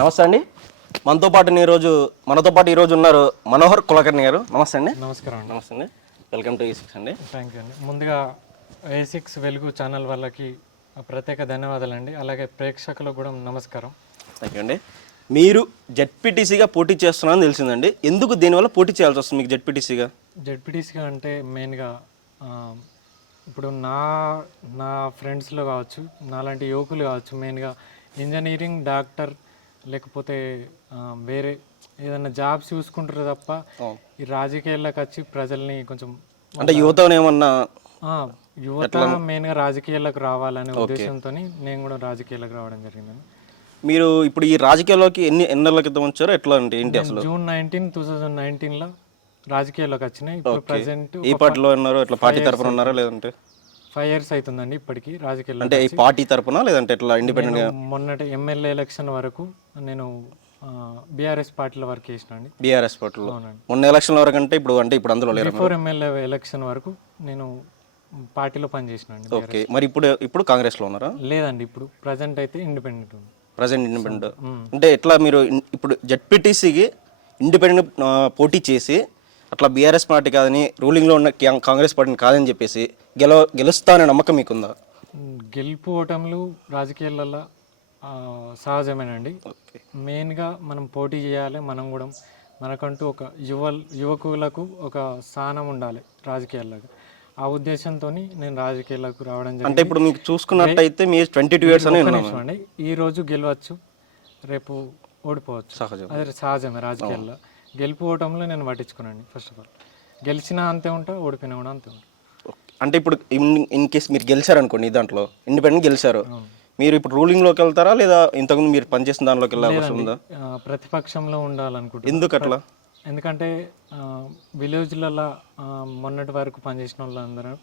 నమస్తే అండి. మనతో పాటు ఈరోజు ఉన్నారు మనోహర్ కులకర్ణి గారు. నమస్తే అండి. నమస్కారం అండి. నమస్తే అండి. వెల్కమ్ టు E6 అండి. థ్యాంక్ యూ అండి. ముందుగా A6 వెలుగు ఛానల్ వాళ్ళకి ప్రత్యేక ధన్యవాదాలండి. అలాగే ప్రేక్షకులకు కూడా నమస్కారం. థ్యాంక్ యూ అండి. మీరు జెడ్పీటీసీగా పోటీ చేస్తున్నారని తెలిసిందండి. ఎందుకు దీనివల్ల పోటీ చేయాల్సి వస్తుంది మీకు జెడ్పీటీసీగా? జెడ్పీటీసీగా అంటే మెయిన్గా ఇప్పుడు నా ఫ్రెండ్స్లో కావచ్చు, నాలాంటి యువకులు కావచ్చు, మెయిన్గా ఇంజనీరింగ్, డాక్టర్ లేకపోతే వేరే ఏదైనా జాబ్స్ చూసుకుంటారు తప్ప ఈ రాజకీయాల్లోకి వచ్చి ప్రజల్ని కొంచెం అంటే యువతనేమన్నా యువత మెయిన్గా రాజకీయాలకు రావాలనే ఉద్దేశంతో నేను కూడా రాజకీయాలకు రావడం జరిగిందని. మీరు ఇప్పుడు ఈ రాజకీయాల్లోకి ఎన్నేళ్ల క్రితం వచ్చారో ఎట్లా అంటే ఏంటి అసలు? జూన్ 19, 2019లో రాజకీయాల్లోకి వచ్చినాయి. ఇప్పుడు ప్రజెంట్ ఏ పార్టీలో ఉన్నారు? ఎట్లా పార్టీ తరపున ఉన్నారా లేదంటే 5 years అవుతుందండి ఇప్పటికి రాజకీయాల్లో. అంటే ఈ పార్టీ తరపున లేదంటే ఎట్లా ఇండిపెండెంట్ గా? మొన్నటి ఎమ్మెల్యే ఎలక్షన్ వరకు నేను బీఆర్ఎస్ పార్టీలో వర్క్ చేసిన అండి. బీఆర్ఎస్ పార్టీలో మొన్న ఎలక్షన్ వరకు అంటే ఇప్పుడు అందులో లేరు. బిఫోర్ ఎమ్మెల్యే ఎలక్షన్ వరకు నేను పార్టీలో పనిచేసిన అండి. ఓకే, మరి ఇప్పుడు కాంగ్రెస్ లో ఉన్నారా? లేదండి, ఇప్పుడు ప్రజెంట్ అయితే ఇండిపెండెంట్ ఉంది. ప్రజెంట్ ఇండిపెండెంట్ అంటే ఎట్లా మీరు ఇప్పుడు జెడ్పీటీసీకి ఇండిపెండెంట్ పోటీ చేసి అట్లా బీఆర్ఎస్ పార్టీ కాదని రూలింగ్లో ఉన్న కాంగ్రెస్ పార్టీని కాదని చెప్పేసి గెలుస్తా అనే నమ్మకం మీకుందా? గెలుపు ఓటములు రాజకీయాలలో సహజమేనండి. మెయిన్గా మనం పోటీ చేయాలి. మనం కూడా మనకంటూ ఒక యువకులకు ఒక స్థానం ఉండాలి రాజకీయాల్లో. ఆ ఉద్దేశంతో నేను రాజకీయాలకు రావడం జరిగింది. అంటే ఇప్పుడు మీకు చూసుకున్నట్టయితే మీరు 22 years అని అండి. ఈ రోజు గెలవచ్చు, రేపు ఓడిపోవచ్చు, సహజం. అది సహజమే రాజకీయాల్లో. గెలుపు ఓటంలో నేను పట్టించుకున్నాను. ఫస్ట్ ఆఫ్ ఆల్ గెలిచినా అంతే ఉంటా, ఓడిపోయినా కూడా అంతే ఉంటా. అంటే ఇప్పుడు ఇన్ కేస్ మీరు గెలిచారు అనుకోండి, ఈ దాంట్లో ఇండిపెండెంట్ గెలిచారు, మీరు ఇప్పుడు రూలింగ్లోకి వెళ్తారా లేదా ఇంతకుముందు మీరు పనిచేసిన దానిలోకి వెళ్ళాల్సి ఉందా? ప్రతిపక్షంలో ఉండాలనుకుంటున్నాను. ఎందుకు అట్లా? ఎందుకంటే విలేజ్లలో మొన్నటి వరకు పనిచేసిన వాళ్ళందరూ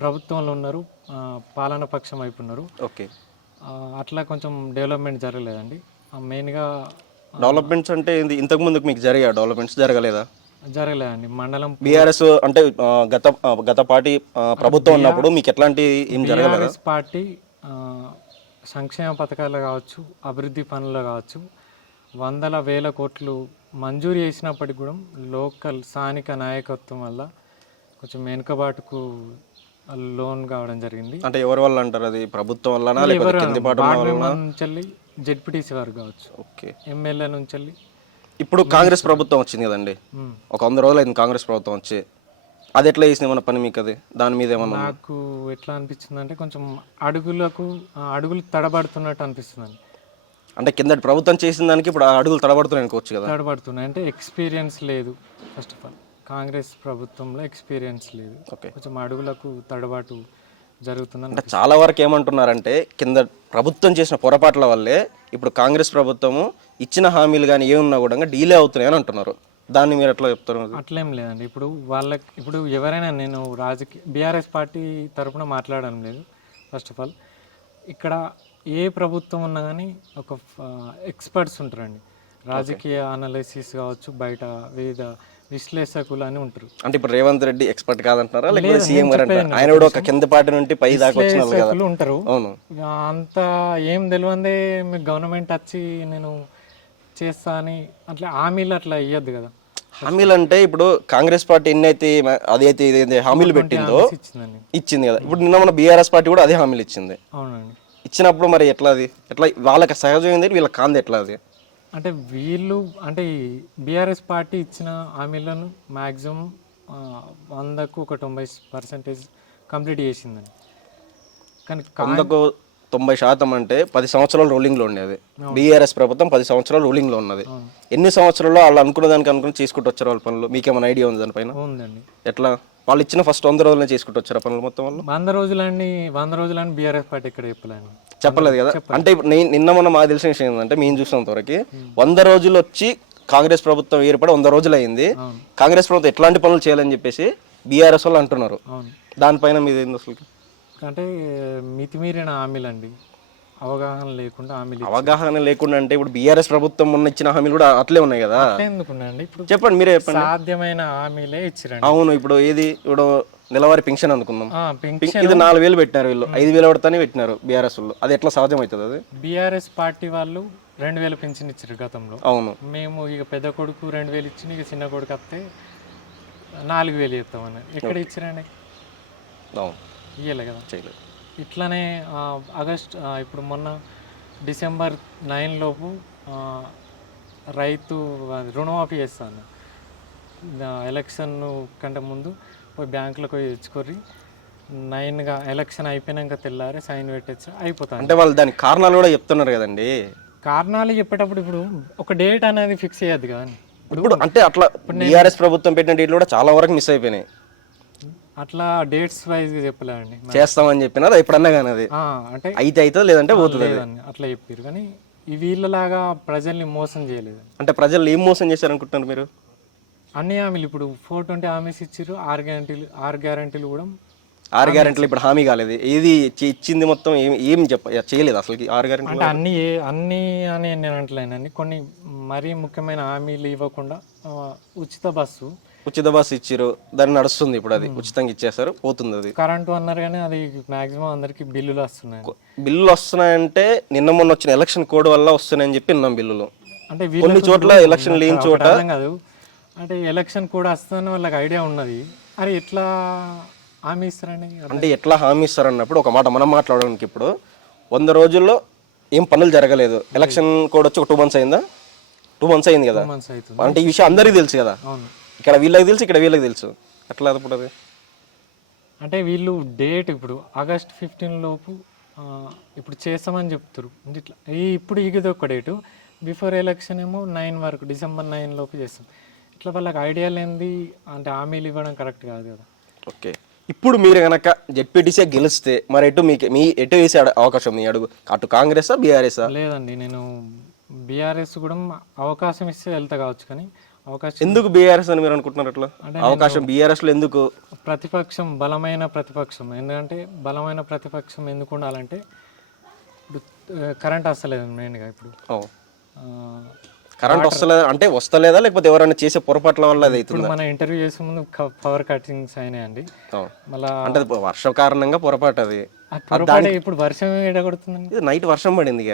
ప్రభుత్వంలో ఉన్నారు, పాలన పక్షం వైపు ఉన్నారు. ఓకే, అట్లా కొంచెం డెవలప్మెంట్ జరగలేదండి. మెయిన్గా డెవలప్మెంట్స్ అంటే ఇంతకు ముందుకు మీకు జరిగా డెవలప్మెంట్స్ జరగలేదా? జరగలేదండి. మండలం బీఆర్ఎస్ అంటే గత పార్టీ ప్రభుత్వం ఉన్నప్పుడు మీకు ఎట్లాంటి ఏం జరగలేదు? బీఆర్ఎస్ పార్టీ సంక్షేమ పథకాలు కావచ్చు, అభివృద్ధి పనులు కావచ్చు, వందల వేల కోట్లు మంజూరు చేసినప్పటికి కూడా లోకల్ స్థానిక నాయకత్వం వల్ల కొంచెం వెనుకబాటుకు లోన్ కావడం జరిగింది. అంటే ఎవరి వల్ల అంటారు? అది ప్రభుత్వం వల్లనా లేకపోతే కింది పార్టీ నుంచి జెడ్పీటీసీ వారు కావచ్చు, ఓకే, ఎమ్మెల్యే నుంచి. ఇప్పుడు కాంగ్రెస్ ప్రభుత్వం వచ్చింది కదండి, ఒక 100 రోజులు అయింది కాంగ్రెస్ ప్రభుత్వం వచ్చి. అది ఎట్లా చేసింది మన పని మీకు? అది దాని మీద ఏమన్నా నాకు ఎట్లా అనిపించింది అంటే కొంచెం అడుగులు తడబడుతున్నట్టు అనిపిస్తుందండి. అంటే కింద ప్రభుత్వం చేసిన దానికి ఇప్పుడు అడుగులు తడబడుతున్నాయి అనుకోవచ్చు కదా? తడబడుతున్నాయి అంటే ఎక్స్పీరియన్స్ లేదు. ఫస్ట్ ఆఫ్ ఆల్ కాంగ్రెస్ ప్రభుత్వంలో ఎక్స్పీరియన్స్ లేదు. కొంచెం అడుగులకు తడబాటు జరుగుతుందని. అంటే చాలా వరకు ఏమంటున్నారంటే కింద ప్రభుత్వం చేసిన పొరపాట్ల వల్లే ఇప్పుడు కాంగ్రెస్ ప్రభుత్వము ఇచ్చిన హామీలు కానీ ఏమున్నా కూడా డీలే అవుతున్నాయి అని అంటున్నారు. దాన్ని మీరు ఎట్లా చెప్తారు? అట్లేం లేదండి. ఇప్పుడు ఎవరైనా, నేను బీఆర్ఎస్ పార్టీ తరఫున మాట్లాడడం లేదు. ఫస్ట్ ఆఫ్ ఆల్ ఇక్కడ ఏ ప్రభుత్వం ఉన్నా కానీ ఒక ఎక్స్పర్ట్స్ ఉంటారండి. రాజకీయ అనాలిసిస్ కావచ్చు, బయట వివిధ విశ్లేషకులు అని ఉంటారు. అంటే ఇప్పుడు రేవంత్ రెడ్డి ఎక్స్పర్ట్ కాదంటారా లేకపోతే సీఎం గారు అంటారా? ఆయన కూడా ఒక కింద పార్టీ నుండి పై దాకా వచ్చిన వాళ్ళు ఉంటారు. అవును, అంత ఏం తెలియందే మీకు గవర్నమెంట్ వచ్చి నేను చేస్తా అని అట్లా హామీలు అట్లా ఇవ్వద్దు కదా. హామీలు అంటే ఇప్పుడు కాంగ్రెస్ పార్టీ ఎన్నైతే అదైతే హామీలు పెట్టిందో ఇచ్చింది కదా. ఇప్పుడు నిన్న మన బీఆర్ఎస్ పార్టీ కూడా అదే హామీలు ఇచ్చింది. అవునండి. ఇచ్చినప్పుడు మరి ఎట్లా వాళ్ళకి సహజమైంది, వీళ్ళకి కాంది ఎట్లా? అది అంటే అంటే బీఆర్ఎస్ పార్టీ ఇచ్చిన హామీలను మ్యాక్సిమం 100కు ఒక 90% కంప్లీట్ చేసిందండి. కానీ 90% అంటే 10 సంవత్సరాలు రూలింగ్లో ఉండేది బీఆర్ఎస్ ప్రభుత్వం. 10 సంవత్సరాలు రూలింగ్లో ఉన్నది. ఎన్ని సంవత్సరాల్లో వాళ్ళు అనుకున్న దానికి అనుకుని చేసుకుంటూ వచ్చారు వాళ్ళ పనులు? మీకేమైనా ఐడియా ఉంది దానిపైన? ఉందండి. ఎట్లా వాళ్ళు ఇచ్చిన ఫస్ట్ 100 రోజులనే చేసుకుంటూ వచ్చారు పనులు మొత్తం వాళ్ళు? 100 రోజులని బీఆర్ఎస్ పార్టీ ఇక్కడ చెప్పలేదు కదా. అంటే నిన్న మొన్న మాకు తెలిసిన విషయం ఏంటంటే, మేము చూసినంత వరకు 100 రోజులు వచ్చి కాంగ్రెస్ ప్రభుత్వం ఏర్పడి 100 రోజులు అయింది. కాంగ్రెస్ ప్రభుత్వం ఎట్లాంటి పనులు చేయాలని చెప్పేసి బీఆర్ఎస్ వాళ్ళు అంటున్నారు. దానిపైన మీద ఏంది అసలు? అంటే మితిమీరిన హామీలండి, అవగాహన లేకుండా అంటే ఇప్పుడు బీఆర్ఎస్ ప్రభుత్వం మొన్న ఇచ్చిన హామీలు కూడా అట్లే ఉన్నాయి కదా. ఎందుకున్నాయండి? ఇప్పుడు చెప్పండి, మీరే చెప్పండి. సాధ్యమైన హామీలే ఇచ్చిరండి. అవును, ఇప్పుడు ఇప్పుడు నెలవారీ పెన్షన్ అందుకుందాం, ఇది 4000 పెట్టినారు, వీళ్ళు 5000 పడతానే పెట్టినారు బీఆర్ఎస్ వాళ్ళు. అది ఎట్లా సాధ్యం అవుతుంది? అది బీఆర్ఎస్ పార్టీ వాళ్ళు 2000 పింఛన్ ఇచ్చారు గతంలో. అవును. మేము ఇక పెద్ద కొడుకు 2000 ఇచ్చి ఇక చిన్న కొడుకు వస్తే 4000 చెప్తామని ఎక్కడ ఇచ్చారండి? అవును, ఇయ్యలే కదా. చేయలేదు. ఇట్లానే ఇప్పుడు మొన్న డిసెంబర్ 9 లోపు రైతు రుణమాఫీ చేస్తాను. ఎలక్షన్ కంటే ముందు పోయి బ్యాంకులో పోయి తెచ్చుకొని 9గా ఎలక్షన్ అయిపోయినాక తెల్లారి సైన్ పెట్టచ్చు అయిపోతాను. అంటే వాళ్ళు దానికి కారణాలు కూడా చెప్తున్నారు కదండి. కారణాలు చెప్పేటప్పుడు ఇప్పుడు ఒక డేట్ అనేది ఫిక్స్ చేయద్దు కదా. ఇప్పుడు అంటే అట్లా బీఆర్ఎస్ ప్రభుత్వం పెట్టిన డేట్లు కూడా చాలా వరకు మిస్ అయిపోయినాయి. అట్లా డేట్స్ వైజ్గా చెప్పలేదండి. చేస్తామని చెప్పినారు ఎప్పుడన్నా కానీ అది అంటే అయితే అవుతుంది లేదంటే పోతుంది అట్లా చెప్పారు. కానీ ఈ వీళ్ళలాగా ప్రజల్ని మోసం చేయలేదు. అంటే ప్రజలు ఏం మోసం చేశారు అనుకుంటున్నారు మీరు? అన్ని హామీలు ఇప్పుడు 420 హామీస్ ఇచ్చారు. 6 గ్యారంటీలు కూడా 6 గ్యారెంటీలు ఇప్పుడు హామీ కాలేదు. ఏది ఇచ్చింది మొత్తం ఏం చేయలేదు అసలు 6 గ్యారెంటీ అంటే అన్ని అని నేను అంటలేనండి. కొన్ని మరీ ముఖ్యమైన హామీలు ఇవ్వకుండా ఉచిత బస్సు ఇచ్చారు, దాన్ని నడుస్తుంది. ఇప్పుడు అది ఉచితంగా ఇచ్చేస్తారు, పోతుంది. అది కరెంటు అన్నారు కానీ అది మాక్సిమం అందరికి బిల్లులు వస్తున్నాయి. బిల్లులు వస్తున్నాయంటే నిన్న మొన్న వచ్చిన ఎలక్షన్ కోడ్ వల్ల వస్తున్నాయని చెప్పి విన్నాం బిల్లులు. అంటే కొన్ని చోట్ల ఎలక్షన్ లేని చోట కాదు. అంటే ఎలక్షన్ కూడా వస్తుందని వాళ్ళకి ఐడియా ఉన్నది. అరే ఎట్లా హామీ ఇస్తారండి? అంటే ఎట్లా హామీ ఇస్తారు అన్నప్పుడు ఒక మాట మనం మాట్లాడడానికి, ఇప్పుడు 100 రోజుల్లో ఏం పనులు జరగలేదు. ఎలక్షన్ కోడ్ వచ్చి ఒక 2 months అయిందా? 2 months అయింది కదా. అంటే ఈ విషయం అందరికీ తెలుసు కదా. ఇక్కడ వీళ్ళకి తెలుసు, ఇక్కడ వీళ్ళకి తెలుసు. అట్లా ఇప్పుడు అది అంటే వీళ్ళు డేట్ ఇప్పుడు ఆగస్ట్ 15 లోపు ఇప్పుడు చేస్తామని చెప్తారు. ఇట్లా ఇప్పుడు ఇది ఒక డేటు, బిఫోర్ ఎలక్షన్ ఏమో 9 వరకు, డిసెంబర్ 9 లోపు చేస్తాం. ఇట్లా వాళ్ళకి ఐడియా లేనిది అంటే హామీలు ఇవ్వడం కరెక్ట్ కాదు కదా. ఓకే, ఇప్పుడు మీరు కనుక జెడ్పీటీసీ గెలిస్తే మరి మీ ఎటు వేసే అవకాశం ఉంది? అడుగు అటు కాంగ్రెస్ బీఆర్ఎస్? లేదండి, నేను బీఆర్ఎస్ కూడా అవకాశం ఇస్తే వెళ్తా కావచ్చు. కానీ అవకాశం ఎందుకు బీఆర్ఎస్ అని మీరు అనుకుంటున్నారు? అట్లా అవకాశం బీఆర్ఎస్ లో ఎందుకు? ప్రతిపక్షం, బలమైన ప్రతిపక్షం. ఎందుకంటే బలమైన ప్రతిపక్షం ఎందుకు ఉండాలంటే ఇప్పుడు కరెంట్ వస్తలేదు మెయిన్గా. ఇప్పుడు కరెంట్ వస్తలేదు అంటే వస్తలేదా, లేకపోతే ఎవరైనా చేసే పొరపాట్ల వల్ల అది అవుతుంది? మన ఇంటర్వ్యూ చేసే ముందు పవర్ కటింగ్స్ అయినాయండి. మళ్ళీ అంటే వర్షం కారణంగా పొరపాటు అది. ఇప్పుడు వర్షం ఎడగొడుతుందండి. నైట్ వర్షం పడింది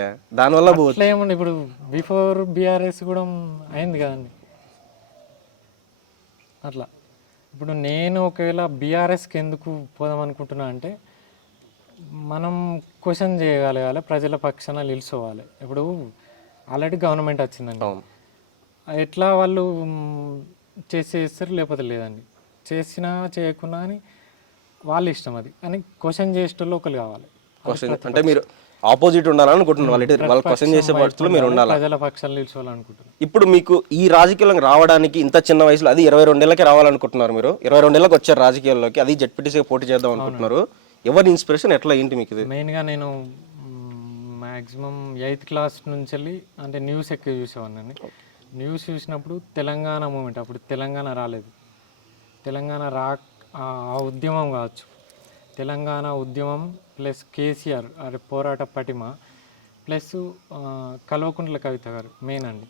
దానివల్ల ఏముంది. ఇప్పుడు బిఫోర్ బీఆర్ఎస్ కూడా అయింది కదండి. అట్లా ఇప్పుడు నేను ఒకవేళ బీఆర్ఎస్కి ఎందుకు పోదాం అనుకుంటున్నా అంటే మనం క్వశ్చన్ చేయగలగాలి, ప్రజల పక్షాన నిలుచోవాలి. ఇప్పుడు ఆల్రెడీ గవర్నమెంట్ వచ్చిందండి. ఎట్లా వాళ్ళు చేస్తారు లేకపోతే లేదండి. చేసినా చేయకున్నా అని వాళ్ళ ఇష్టం అది. కానీ క్వశ్చన్ చేసేటోళ్ళు ఒకరు కావాలి. అంటే మీరు ఆపోజిట్ ఉండాలని అనుకుంటున్నారు. వాళ్ళు క్వశ్చన్ చేసే పక్షులు మీరు ఉండాలి, ప్రజల పక్షాలు నిలుచోవాలనుకుంటున్నారు. ఇప్పుడు మీకు ఈ రాజకీయాలకు రావడానికి ఇంత చిన్న వయసులో, అది 22 ఏళ్ళకి రావాలనుకుంటున్నారు మీరు. 22 ఏళ్ళకి వచ్చారు రాజకీయాల్లోకి, అది జెడ్పీటీసీగా పోటీ చేద్దాం అనుకుంటున్నారు. ఎవరి ఇన్స్పిరేషన్ ఎట్లా ఏంటి మీకు? ఇది మెయిన్గా నేను మ్యాక్సిమం 8th క్లాస్ నుంచి వెళ్ళి అంటే న్యూస్ ఎక్కువ చూసేవాడిని. న్యూస్ చూసినప్పుడు తెలంగాణ మూమెంట్, అప్పుడు తెలంగాణ రాలేదు. తెలంగాణ ఆ ఉద్యమం కావచ్చు, తెలంగాణ ఉద్యమం ప్లస్ కేసీఆర్ అరే పోరాట పటిమ ప్లస్ కల్వకుంట్ల కవిత గారు మెయిన్ అండి.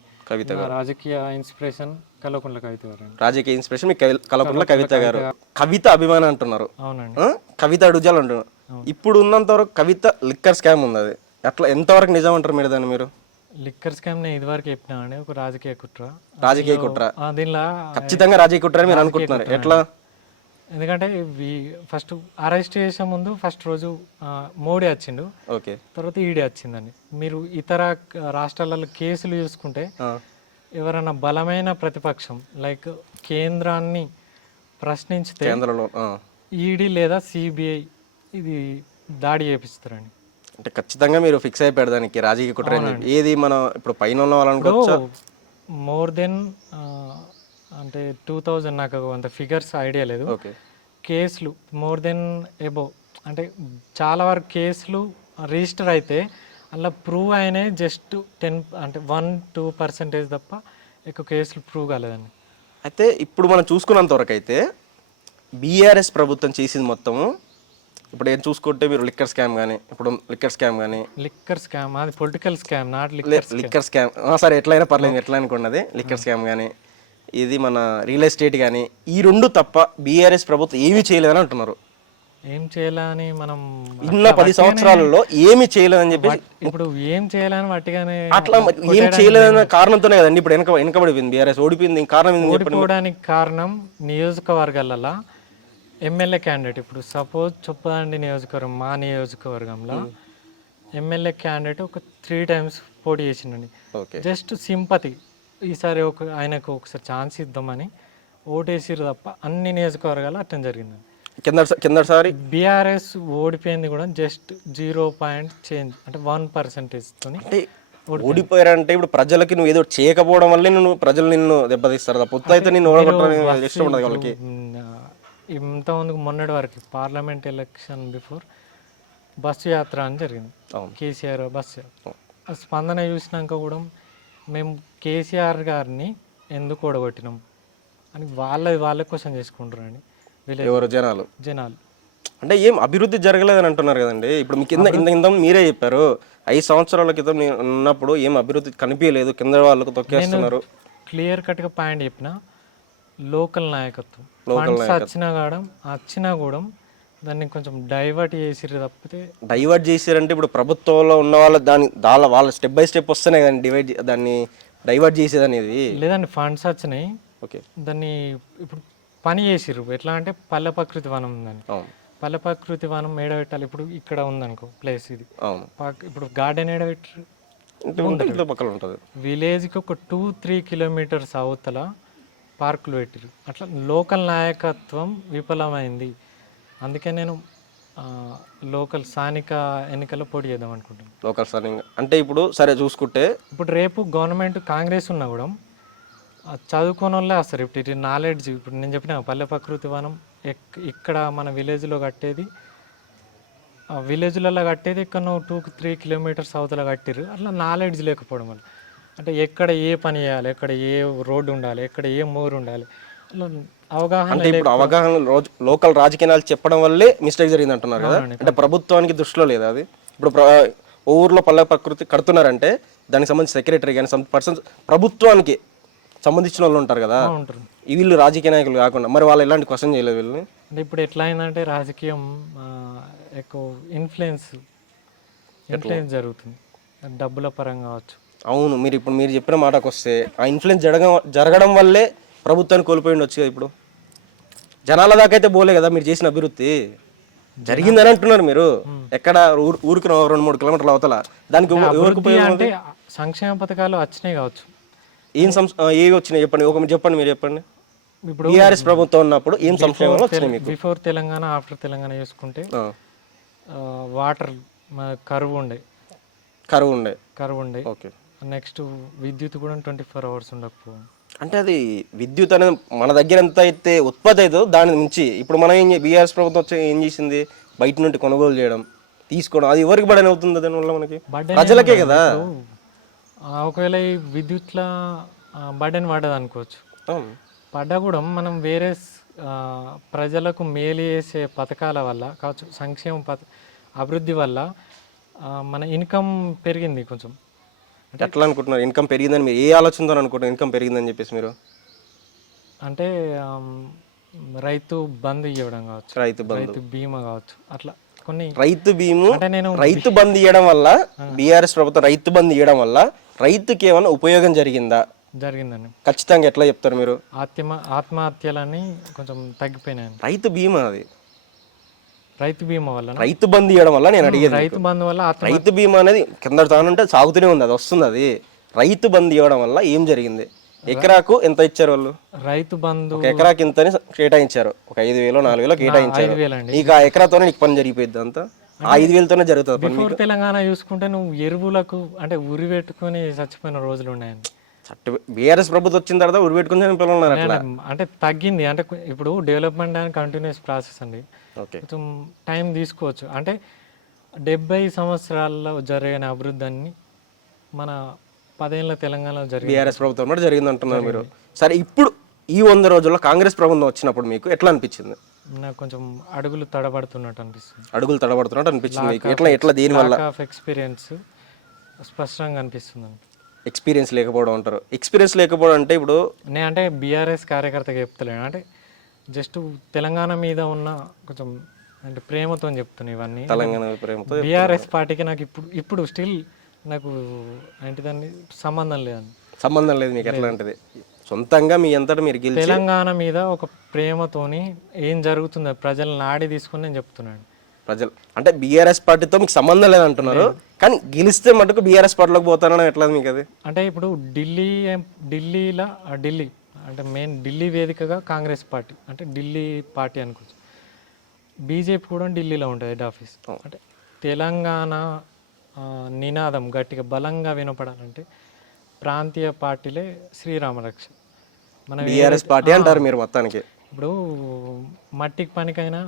రాజకీయ ఇన్స్పిరేషన్ కల్వకుంట్ల కవిత గారు. రాజకీయ ఇన్స్పిరేషన్ కల్వకుంట్ల కవిత గారు. కవిత అభిమానం అంటున్నారు. అవునండి, కవిత అడుగుజాలు అంటున్నారు. ఇప్పుడు ఉన్నంత వరకు కవిత లిక్కర్ స్కామ్ ఉంది. అది అట్లా ఎంతవరకు నిజం అంటారు మీరు దాన్ని? మీరు లిక్కర్ స్కామ్ నేను ఇదివరకు చెప్పినా అండి, ఒక రాజకీయ కుట్ర. దీనిలో ఖచ్చితంగా రాజకీయ కుట్ర మీరు అనుకుంటున్నారు? ఎట్లా? ఎందుకంటే ఫస్ట్ అరెస్ట్ చేసే ముందు ఫస్ట్ రోజు మోడీ వచ్చిండు, ఓకే, తర్వాత ఈడీ వచ్చిందండి. మీరు ఇతర రాష్ట్రాలలో కేసులు చూసుకుంటే ఎవరైనా బలమైన ప్రతిపక్షం లైక్ కేంద్రాన్ని ప్రశ్నించితే ఈడీ లేదా సిబిఐ ఇది దాడి చేపిస్తారండి. అంటే ఖచ్చితంగా మీరు ఫిక్స్ అయిపోయారు దానికి రాజకీయ కుట్ర. ఏది మనం ఇప్పుడు పైన ఉన్న వాళ్ళనుకోవచ్చు. మోర్ దెన్ అంటే 2000 నాకు అంత ఫిగర్స్ ఐడియా లేదు. కేసులు మోర్ దెన్ ఎబో అంటే చాలా వరకు కేసులు రిజిస్టర్ అయితే అలా ప్రూవ్ అయినాయి జస్ట్ 10 అంటే 1-2% తప్ప ఎక్కువ కేసులు ప్రూవ్ కాలేదండి. అయితే ఇప్పుడు మనం చూసుకున్నంత వరకు అయితే బీఆర్ఎస్ ప్రభుత్వం చేసింది మొత్తము, ఇప్పుడు ఏం చూసుకుంటే మీరు లిక్కర్ స్కామ్ కానీ, ఇప్పుడు లిక్కర్ స్కామ్ అది political scam, not liquor scam. సరే ఎట్లయినా పర్లేదు, ఎట్లా అనుకున్నది లిక్కర్ స్కామ్ కానీ, ఇది మన రియల్ ఎస్టేట్ కానీ, ఈ రెండు తప్ప బీఆర్ఎస్ ప్రభుత్వం ఏమీ చేయలేదని అంటున్నారు. ఏం చేయాలని మనం ఇన్న 10 సంవత్సరాలలో ఏమి చేయలేదని చెప్పి ఇప్పుడు ఏం చేయాలని వట్టిగానే అట్లా ఏం చేయలేదన్న కారణంతోనే కదండి ఇప్పుడు వెనకబడిపోయింది బీఆర్ఎస్ ఓడిపోయింది. కారణం ఏంది చెప్పండి? ఓడిపోవడానికి కారణం నియోజకవర్గాలలో ఎమ్మెల్యే క్యాండిడేట్. ఇప్పుడు సపోజ్ చొప్పదండి నియోజకవర్గం, మా నియోజకవర్గంలో ఎమ్మెల్యే క్యాండిడేట్ ఒక 3 times పోటీ చేసిండండి. ఓకే, జస్ట్ సింపతి, ఈసారి ఆయనకు ఒకసారి ఛాన్స్ ఇద్దామని ఓటేసిరు తప్ప అన్ని నియోజకవర్గాలు అట్టం జరిగిందండి. కిందసారి బీఆర్ఎస్ ఓడిపోయింది కూడా జస్ట్ 0 చేంజ్, అంటే 1% తోని. అంటే ఓడిపోయారంటే ఇప్పుడు ప్రజలకి నువ్వు ఏదో చేయకపోవడం వల్లే నువ్వు ప్రజలు నిన్ను దెబ్బతీస్తారు తప్ప పొత్తు అయితే నిన్ను ఓడగొట్టడం ఇష్టం ఉండదు వాళ్ళకి. ఇంతమందికి మొన్నటి వరకు పార్లమెంట్ ఎలక్షన్ బిఫోర్ బస్సు యాత్ర అని జరిగింది. కేసీఆర్ బస్సు యాత్ర. ఆ స్పందన చూసినాక కూడా మేము కేసీఆర్ గారిని ఎందుకు ఓడగొట్టినాం అని వాళ్ళ క్వశ్చన్ చేసుకుంటారండి ఎవరు జనాలు. అంటే ఏం అభివృద్ధి జరగలేదని అంటున్నారు కదండి. ఇప్పుడు మీ కింద మీరే చెప్పారు 5 సంవత్సరాల క్రితం నేను ఉన్నప్పుడు ఏం అభివృద్ధి కనిపించలేదు, కింద వాళ్ళకు తొక్కేస్తున్నారు. క్లియర్ కట్గా పాయింట్ చెప్పిన లోకల్ నాయకత్వం ఫండ్స్ వచ్చినా కూడా దాన్ని కొంచెం డైవర్ట్ చేసిర్రు తప్పితే. డైవర్ట్ చేసారంటే ఇప్పుడు ప్రభుత్వంలో ఉన్న వాళ్ళ స్టెప్ బై స్టెప్ వస్తేనే కదండి దాన్ని డైవర్ట్ చేసేది అనేది. లేదండి, ఫండ్స్ వచ్చినాయి. ఓకే, దాన్ని ఇప్పుడు పని చేసిర్రు. ఎట్లా అంటే పల్లె ప్రకృతి వనం ఉందని, పల్లె ప్రకృతి వనం ఏడబెట్టాలి. ఇప్పుడు ఇక్కడ ఉందనుకో ప్లేస్, ఇది ఇప్పుడు గార్డెన్ ఏడబెట్టారు, విలేజ్కి ఒక 2-3 kilometers అవతల పార్కులు పెట్టిరు. అట్లా లోకల్ నాయకత్వం విఫలమైంది. అందుకే నేను లోకల్ స్థానిక ఎన్నికల్లో పోటీ చేద్దాం అనుకుంటున్నాను. లోకల్ స్థానిక అంటే ఇప్పుడు సరే చూసుకుంటే ఇప్పుడు రేపు గవర్నమెంట్ కాంగ్రెస్ ఉన్నా కూడా చదువుకోని వాళ్ళే వస్తారు. ఇప్పుడు నాలెడ్జ్, ఇప్పుడు నేను చెప్పిన పల్లె ప్రకృతి వనం ఇక్కడ మన విలేజ్లో కట్టేది, విలేజ్లలో కట్టేది ఇక్కడ 2-3 kilometers అవతల కట్టిర్రు. అట్లా నాలెడ్జ్ లేకపోవడం వల్ల, అంటే ఎక్కడ ఏ పని చేయాలి, ఎక్కడ ఏ రోడ్డు ఉండాలి, ఎక్కడ ఏ మోరు ఉండాలి, అట్లా అవగాహన. అంటే ఇప్పుడు అవగాహన లోకల్ రాజకీయాలు చెప్పడం వల్లే మిస్టేక్ జరిగింది అంటున్నారు కదా. అంటే ప్రభుత్వానికి దృష్టిలో లేదా అది? ఇప్పుడు ఊర్లో పల్లె ప్రకృతి కడుతున్నారంటే దానికి సంబంధించి సెక్రటరీ కానీ సమ్ పర్సన్స్ ప్రభుత్వానికి సంబంధించిన వాళ్ళు ఉంటారు కదా, వీళ్ళు రాజకీయ నాయకులు కాకుండా, మరి వాళ్ళు ఎలాంటి క్వశ్చన్ చేయలేదు వీళ్ళని? అంటే ఇప్పుడు ఎట్లా అయిందంటే రాజకీయం ఎక్కువ ఇన్ఫ్లుయెన్స్ జరుగుతుంది, డబ్బుల పరంగా కావచ్చు. అవును, మీరు చెప్పిన మాటకు వస్తే ఆ ఇన్ఫ్లుయెన్స్ జరగడం వల్లే ప్రభుత్వాన్ని కోల్పోయి ఉండొచ్చు కదా. ఇప్పుడు జనాల దాకా అయితే పోలే కదా మీరు చేసిన అభివృద్ధి, జరిగిందని అంటున్నారు మీరు. ఎక్కడ ఊరికి 2-3 kilometers అవతల దానికి అంటే సంక్షేమ పథకాలు వచ్చినాయి కావచ్చు. ఏవి వచ్చినాయి చెప్పండి, మీరు చెప్పండి. ఇప్పుడు బీఆర్ఎస్ ప్రభుత్వం ఉన్నప్పుడు ఏం సంక్షేమాలు వచ్చినాయి మీకు? బిఫోర్ తెలంగాణ, ఆఫ్టర్ తెలంగాణ చూసుకుంటే వాటర్ కరువు ఉండే. ఓకే, నెక్స్ట్ విద్యుత్ కూడా 24 hours ఉండకపో. అంటే అది విద్యుత్ అనేది మన దగ్గర ఎంత అయితే ఉత్పత్తి అవుతుందో దాని నుంచి ఇప్పుడు మనం బీఆర్ఎస్ ప్రభుత్వం వచ్చి ఏం చేసింది, బయట నుండి కొనుగోలు చేయడం, తీసుకోవడం. అది ఎవరికి బడని అవుతుంది దానివల్ల? మనకి ప్రజలకే కదా. ఒకవేళ ఈ విద్యుత్లో బర్డెన్ పడ్డది అనుకోవచ్చు, పడ్డా కూడా మనం వేరే ప్రజలకు మేలు చేసే పథకాల వల్ల కావచ్చు, సంక్షేమ అభివృద్ధి వల్ల మన ఇన్కమ్ పెరిగింది కొంచెం. అంటే ఎట్లా అనుకుంటున్నారు ఇన్కమ్ పెరిగిందని? మీరు ఏ ఆలోచనతో అనుకుంటున్నారు ఇన్కమ్ పెరిగిందని చెప్పేసి మీరు? అంటే రైతు బంధు ఇవ్వడం కావచ్చు, రైతు బీమా కావచ్చు, అట్లా కొన్ని. రైతు బంధు ఇవ్వడం వల్ల, బీఆర్ఎస్ ప్రభుత్వం రైతు బంధు ఇవ్వడం వల్ల రైతుకి ఏమైనా ఉపయోగం జరిగిందండి? ఖచ్చితంగా. ఎట్లా చెప్తారు మీరు? ఆత్మహత్యలని కొంచెం తగ్గిపోయినాయి. రైతు బీమా, అది రైతు బీమా వల్ల, రైతు బంధు ఇవ్వడం వల్ల నేను అడిగేది. రైతు బంధు వల్ల రైతు బీమా అనేది కింద తానుంటే సాగుతూనే ఉంది, అది వస్తుంది. అది రైతు బంధు ఇవ్వడం వల్ల ఏం జరిగింది? ఎకరాకు ఎంత ఇచ్చారు వాళ్ళు? రైతు బంధు ఎకరాకి ఇంతని కేటాయించారు, ఒక 5,000-4,000 కేటాయించారు. నీకు ఆ ఎకరాతోనే నీకు పని జరిగిపోద్ది, అంతా 5,000తోనే జరుగుతుంది. బిఫోర్ తెలంగాణ చూసుకుంటే నువ్వు ఎరువులకు అంటే ఉరి పెట్టుకుని చచ్చిపోయిన రోజులు ఉన్నాయండి. బీఆర్ఎస్ ప్రభుత్వం వచ్చిన తర్వాత ఉరి పెట్టుకుని చనిపోయిన అంటే తగ్గింది. అంటే ఇప్పుడు డెవలప్మెంట్ అండ్ కంటిన్యూస్ ప్రాసెస్ అండి, కొంచెం టైం తీసుకోవచ్చు. అంటే 70 సంవత్సరాల్లో జరిగిన అభివృద్ధి అన్ని మన 10 ఏళ్ళ తెలంగాణలో జరిగింది, బీఆర్ఎస్ ప్రభుత్వం కూడా జరిగింది అంటున్నారు మీరు. సరే, ఇప్పుడు ఈ 100 రోజుల్లో కాంగ్రెస్ ప్రభుత్వం వచ్చినప్పుడు మీకు ఎట్లా అనిపించింది? నాకు కొంచెం అడుగులు తడబడుతున్నట్టు అనిపిస్తుంది. ఎట్లా దేని వల్ల? ఎక్స్పీరియన్స్ స్పష్టంగా అనిపిస్తుంది. ఎక్స్పీరియన్స్ లేకపోవడం అంటారు. ఎక్స్పీరియన్స్ లేకపోవడం అంటే ఇప్పుడు నేను అంటే బీఆర్ఎస్ కార్యకర్తగా చెప్తలేను, అంటే జస్ట్ తెలంగాణ మీద ఉన్న కొంచెం అంటే ప్రేమతో చెప్తున్నా ఇవన్నీ. తెలంగాణ ప్రేమతో బీఆర్ఎస్ పార్టీకి నాకు ఇప్పుడు స్టిల్ నాకు ఏంటిదాన్ని సంబంధం లేదండి. సంబంధం లేదు మీకు ఎట్లాంటిది, సొంతంగా మీ అంతటా మీరు గెలిచి తెలంగాణ మీద ఒక ప్రేమతోని ఏం జరుగుతుందో ప్రజలను నాడి తీసుకుని నేను చెప్తున్నాను. ప్రజలు అంటే బీఆర్ఎస్ పార్టీతో మీకు సంబంధం లేదంటున్నారు, కానీ గెలిస్తే మటుకు బీఆర్ఎస్ పార్టీలోకి పోతానని ఎట్లా మీకు అది? అంటే ఇప్పుడు ఢిల్లీలో ఢిల్లీ అంటే మెయిన్ ఢిల్లీ వేదికగా కాంగ్రెస్ పార్టీ అంటే ఢిల్లీ పార్టీ అనుకోవచ్చు. బీజేపీ కూడా ఢిల్లీలో ఉంటుంది హెడ్ ఆఫీస్. అంటే తెలంగాణ నినాదం గట్టిగా బలంగా వినపడాలంటే ప్రాంతీయ పార్టీలే శ్రీరామరక్ష. మన బీఆర్ఎస్ పార్టీ అంటారు మీరు మొత్తానికి. ఇప్పుడు మట్టికి పనికైనా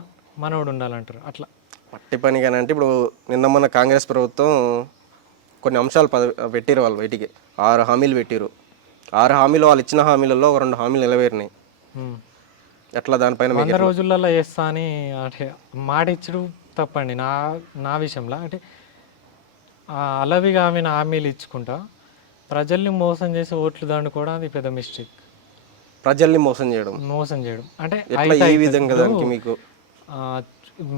మనోడు ఉండాలంటారు అట్లా. మట్టి పని కానీ అంటే ఇప్పుడు నిన్న మన కాంగ్రెస్ ప్రభుత్వం కొన్ని అంశాలు పెట్టిరు వాళ్ళు, బయటికి 6 హామీలు పెట్టిరు. 6 హామీలు వాళ్ళు ఇచ్చిన హామీలలో 2 హామీలు నిలవేరినాయి. ఎట్లా దానిపైన 100 రోజులలో వేస్తా అని అంటే మాట ఇచ్చుడు తప్పండి నా విషయంలో. అంటే అలవిగా ఆమెను హామీలు ఇచ్చుకుంటా ప్రజల్ని మోసం చేసి ఓట్లు దండుకోవడం అది పెద్ద మిస్టేక్. ప్రజల్ని మోసం చేయడం అంటే ఈ విధంగా దానికి మీకు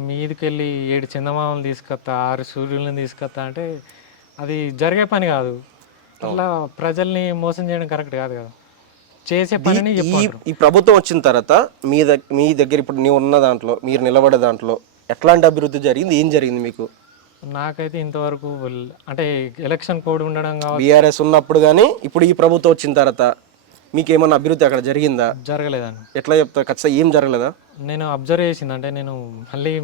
మీదికి వెళ్ళి 7 చందమామలు తీసుకొస్తా 6 సూర్యులను తీసుకొస్తా అంటే అది జరిగే పని కాదు. అట్లా ప్రజల్ని మోసం చేయడం కరెక్ట్ కాదు కదా. చేసే పనిని ఈ ప్రభుత్వం వచ్చిన తర్వాత మీ దగ్గర ఇప్పుడు నీవు ఉన్న దాంట్లో మీరు నిలబడే దాంట్లో ఎట్లాంటి అభివృద్ధి జరిగింది, ఏం జరిగింది మీకు? నాకైతే ఇంతవరకు అంటే ఎలక్షన్ కోడ్ ఉండడం కావాలి బీఆర్ఎస్ ఉన్నప్పుడు కానీ ఇప్పుడు ఈ ప్రభుత్వం వచ్చిన తర్వాత మీకు ఏమన్నా అభివృద్ధి అక్కడ జరిగిందా? జరగలేదండి. ఎట్లా చెప్తారు? ఖచ్చితంగా ఏం జరగలేదా? నేను అబ్జర్వ్ చేసింది అంటే నేను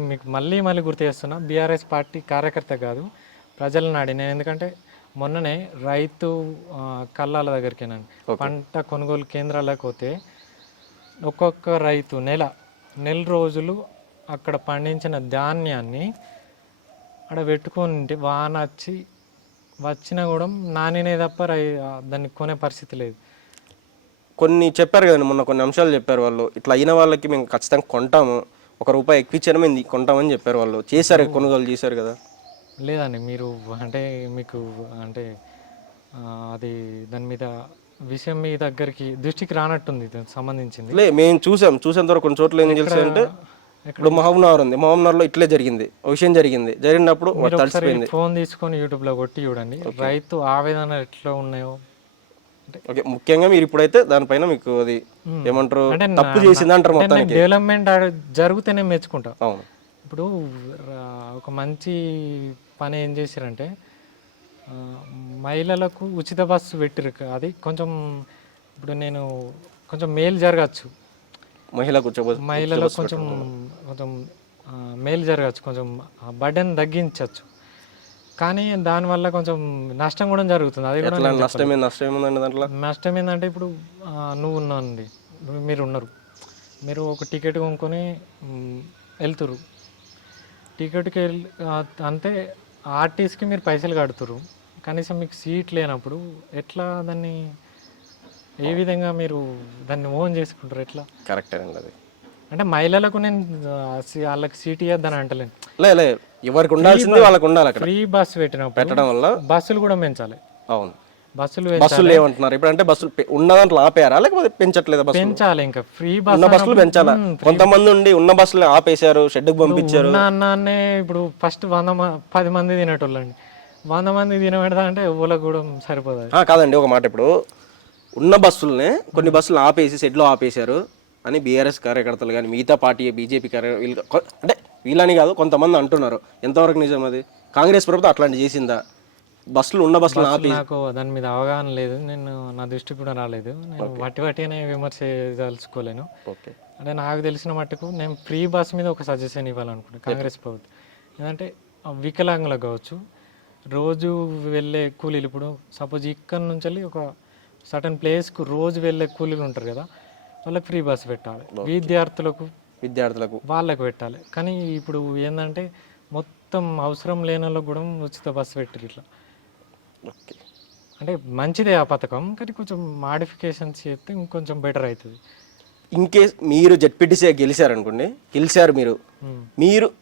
మీకు మళ్ళీ గుర్తు చేస్తున్నా, బీఆర్ఎస్ పార్టీ కార్యకర్త కాదు ప్రజలను నాడి. నేను ఎందుకంటే మొన్ననే రైతు కళ్ళాల దగ్గరికేనండి పంట కొనుగోలు కేంద్రాలకు పోతే ఒక్కొక్క రైతు నెల రోజులు అక్కడ పండించిన ధాన్యాన్ని అక్కడ పెట్టుకొని వాన వచ్చినా కూడా నానినే తప్ప దాన్ని కొనే పరిస్థితి లేదు. కొన్ని చెప్పారు కదండి మొన్న, కొన్ని అంశాలు చెప్పారు వాళ్ళు. ఇట్లా అయిన వాళ్ళకి మేము ఖచ్చితంగా కొంటాము, ₹1 ఎక్కువ ఇచ్చారు మేము కొంటామని చెప్పారు వాళ్ళు. చేశారు, కొనుగోలు చేశారు కదా? లేదండి, మీరు అంటే మీకు అంటే అది దాని మీద విషయం మీ దగ్గరికి దృష్టికి రానట్టుంది దానికి సంబంధించింది. మేము చూసేంత వరకు కొన్ని చోట్ల ఏం తెలుసు అంటే ఇప్పుడు మహబూబ్నగర్ ఉంది, మహబూబ్నగర్లో ఇట్లే జరిగింది, ఒక విషయం జరిగినప్పుడు తడిసిపోయింది. ఫోన్ తీసుకొని యూట్యూబ్లో కొట్టి చూడండి రైతు ఆవేదన ఎట్లా ఉన్నాయో. ఓకే, ముఖ్యంగా మీరు ఇప్పుడైతే దానిపైన మీకు అది ఏమంటారు తప్పు చేసింది అంటారు. మొత్తానికి డెవలప్మెంట్ జరుగుతూనే మెచ్చుకుంటా. అవును, ఇప్పుడు ఒక మంచి పని ఏం చేశారంటే మహిళలకు ఉచిత బస్సు పెట్టిరు. అది కొంచెం ఇప్పుడు నేను కొంచెం మేలు జరగచ్చు, మహిళలకు కొంచెం మేలు జరగచ్చు, కొంచెం బర్డెన్ తగ్గించవచ్చు. కానీ దానివల్ల కొంచెం నష్టం కూడా జరుగుతుంది. అది కూడా నష్టం ఏంటంటే ఇప్పుడు నువ్వు ఉన్నానండి, మీరు ఉన్నారు, మీరు ఒక టికెట్ కొనుక్కొని వెళ్తురు, టికెట్కి అంతే ఆర్టీసీకి మీరు పైసలు కడుతురు, కనీసం మీకు సీట్ లేనప్పుడు ఎట్లా దాన్ని ఏ విధంగా మీరు దాన్ని ఓన్ చేసుకుంటారు? ఎట్లా? కరెక్ట్ అండి అది. అంటే మహిళలకు నేను వాళ్ళకి సీట్ ఇవ్వద్దని అంటలేను, ఎవరికి ఉండాల్సింది వాళ్ళకి ఉండాలి. ఫ్రీ బస్సు పెట్టడం వల్ల బస్సులు కూడా పెంచాలి. అవును, బస్సులు ఏమంటున్నారు ఇప్పుడు అంటే బస్సులు ఉన్న దాంట్లో ఆపేయారా లేకపోతే పెంచట్లేదు? పెంచాలి, ఇంకా ఫ్రీ బస్సులు పెంచాలా? కొంతమంది ఉండి ఉన్న బస్సులు ఆపేశారు, షెడ్కి పంపించారు. అన్నానే ఇప్పుడు ఫస్ట్ 10 మంది తినేటోళ్ళండి, 100 మంది తినబెడతా అంటే ఊళ్ళకి కూడా సరిపోదు. కాదండి, ఒక మాట, ఇప్పుడు ఉన్న బస్సులనే కొన్ని బస్సులు ఆపేసి షెడ్లో ఆపేశారు అని బీఆర్ఎస్ కార్యకర్తలు కానీ మిగతా పార్టీ బీజేపీ అంటే వీళ్ళని కాదు కొంతమంది అంటున్నారు. ఎంతవరకు నిజం అది? కాంగ్రెస్ ప్రభుత్వం అట్లాంటి చేసిందా? ఉన్న బస్సులు ఆపి నాకు దాని మీద అవగాహన లేదు, నా దృష్టికి కూడా రాలేదు. నేను వాటినే విమర్శ తలుచుకోలేను. అంటే నాకు తెలిసిన మట్టుకు నేను ఫ్రీ బస్ మీద ఒక సజెషన్ ఇవ్వాలనుకుంటున్నాను కాంగ్రెస్ ప్రభుత్వం. ఏంటంటే వికలాంగులకు కావచ్చు, రోజు వెళ్ళే కూలీలు, ఇప్పుడు సపోజ్ ఇక్కడ నుంచి వెళ్ళి ఒక సర్టన్ ప్లేస్కు రోజు వెళ్ళే కూలీలు ఉంటారు కదా, వాళ్ళకి ఫ్రీ బస్ పెట్టాలి. విద్యార్థులకు వాళ్ళకు పెట్టాలి. కానీ ఇప్పుడు ఏంటంటే మొత్తం అవసరం లేని వాళ్ళకు కూడా ఉచిత బస్సు పెట్టారు. ఇట్లా అంటే మంచిదే ఆ పథకం, కానీ కొంచెం మాడిఫికేషన్స్ చేస్తే ఇంకొంచెం బెటర్ అవుతుంది. ఇన్ కేస్ మీరు జెడ్పీటీసీ గెలిచారు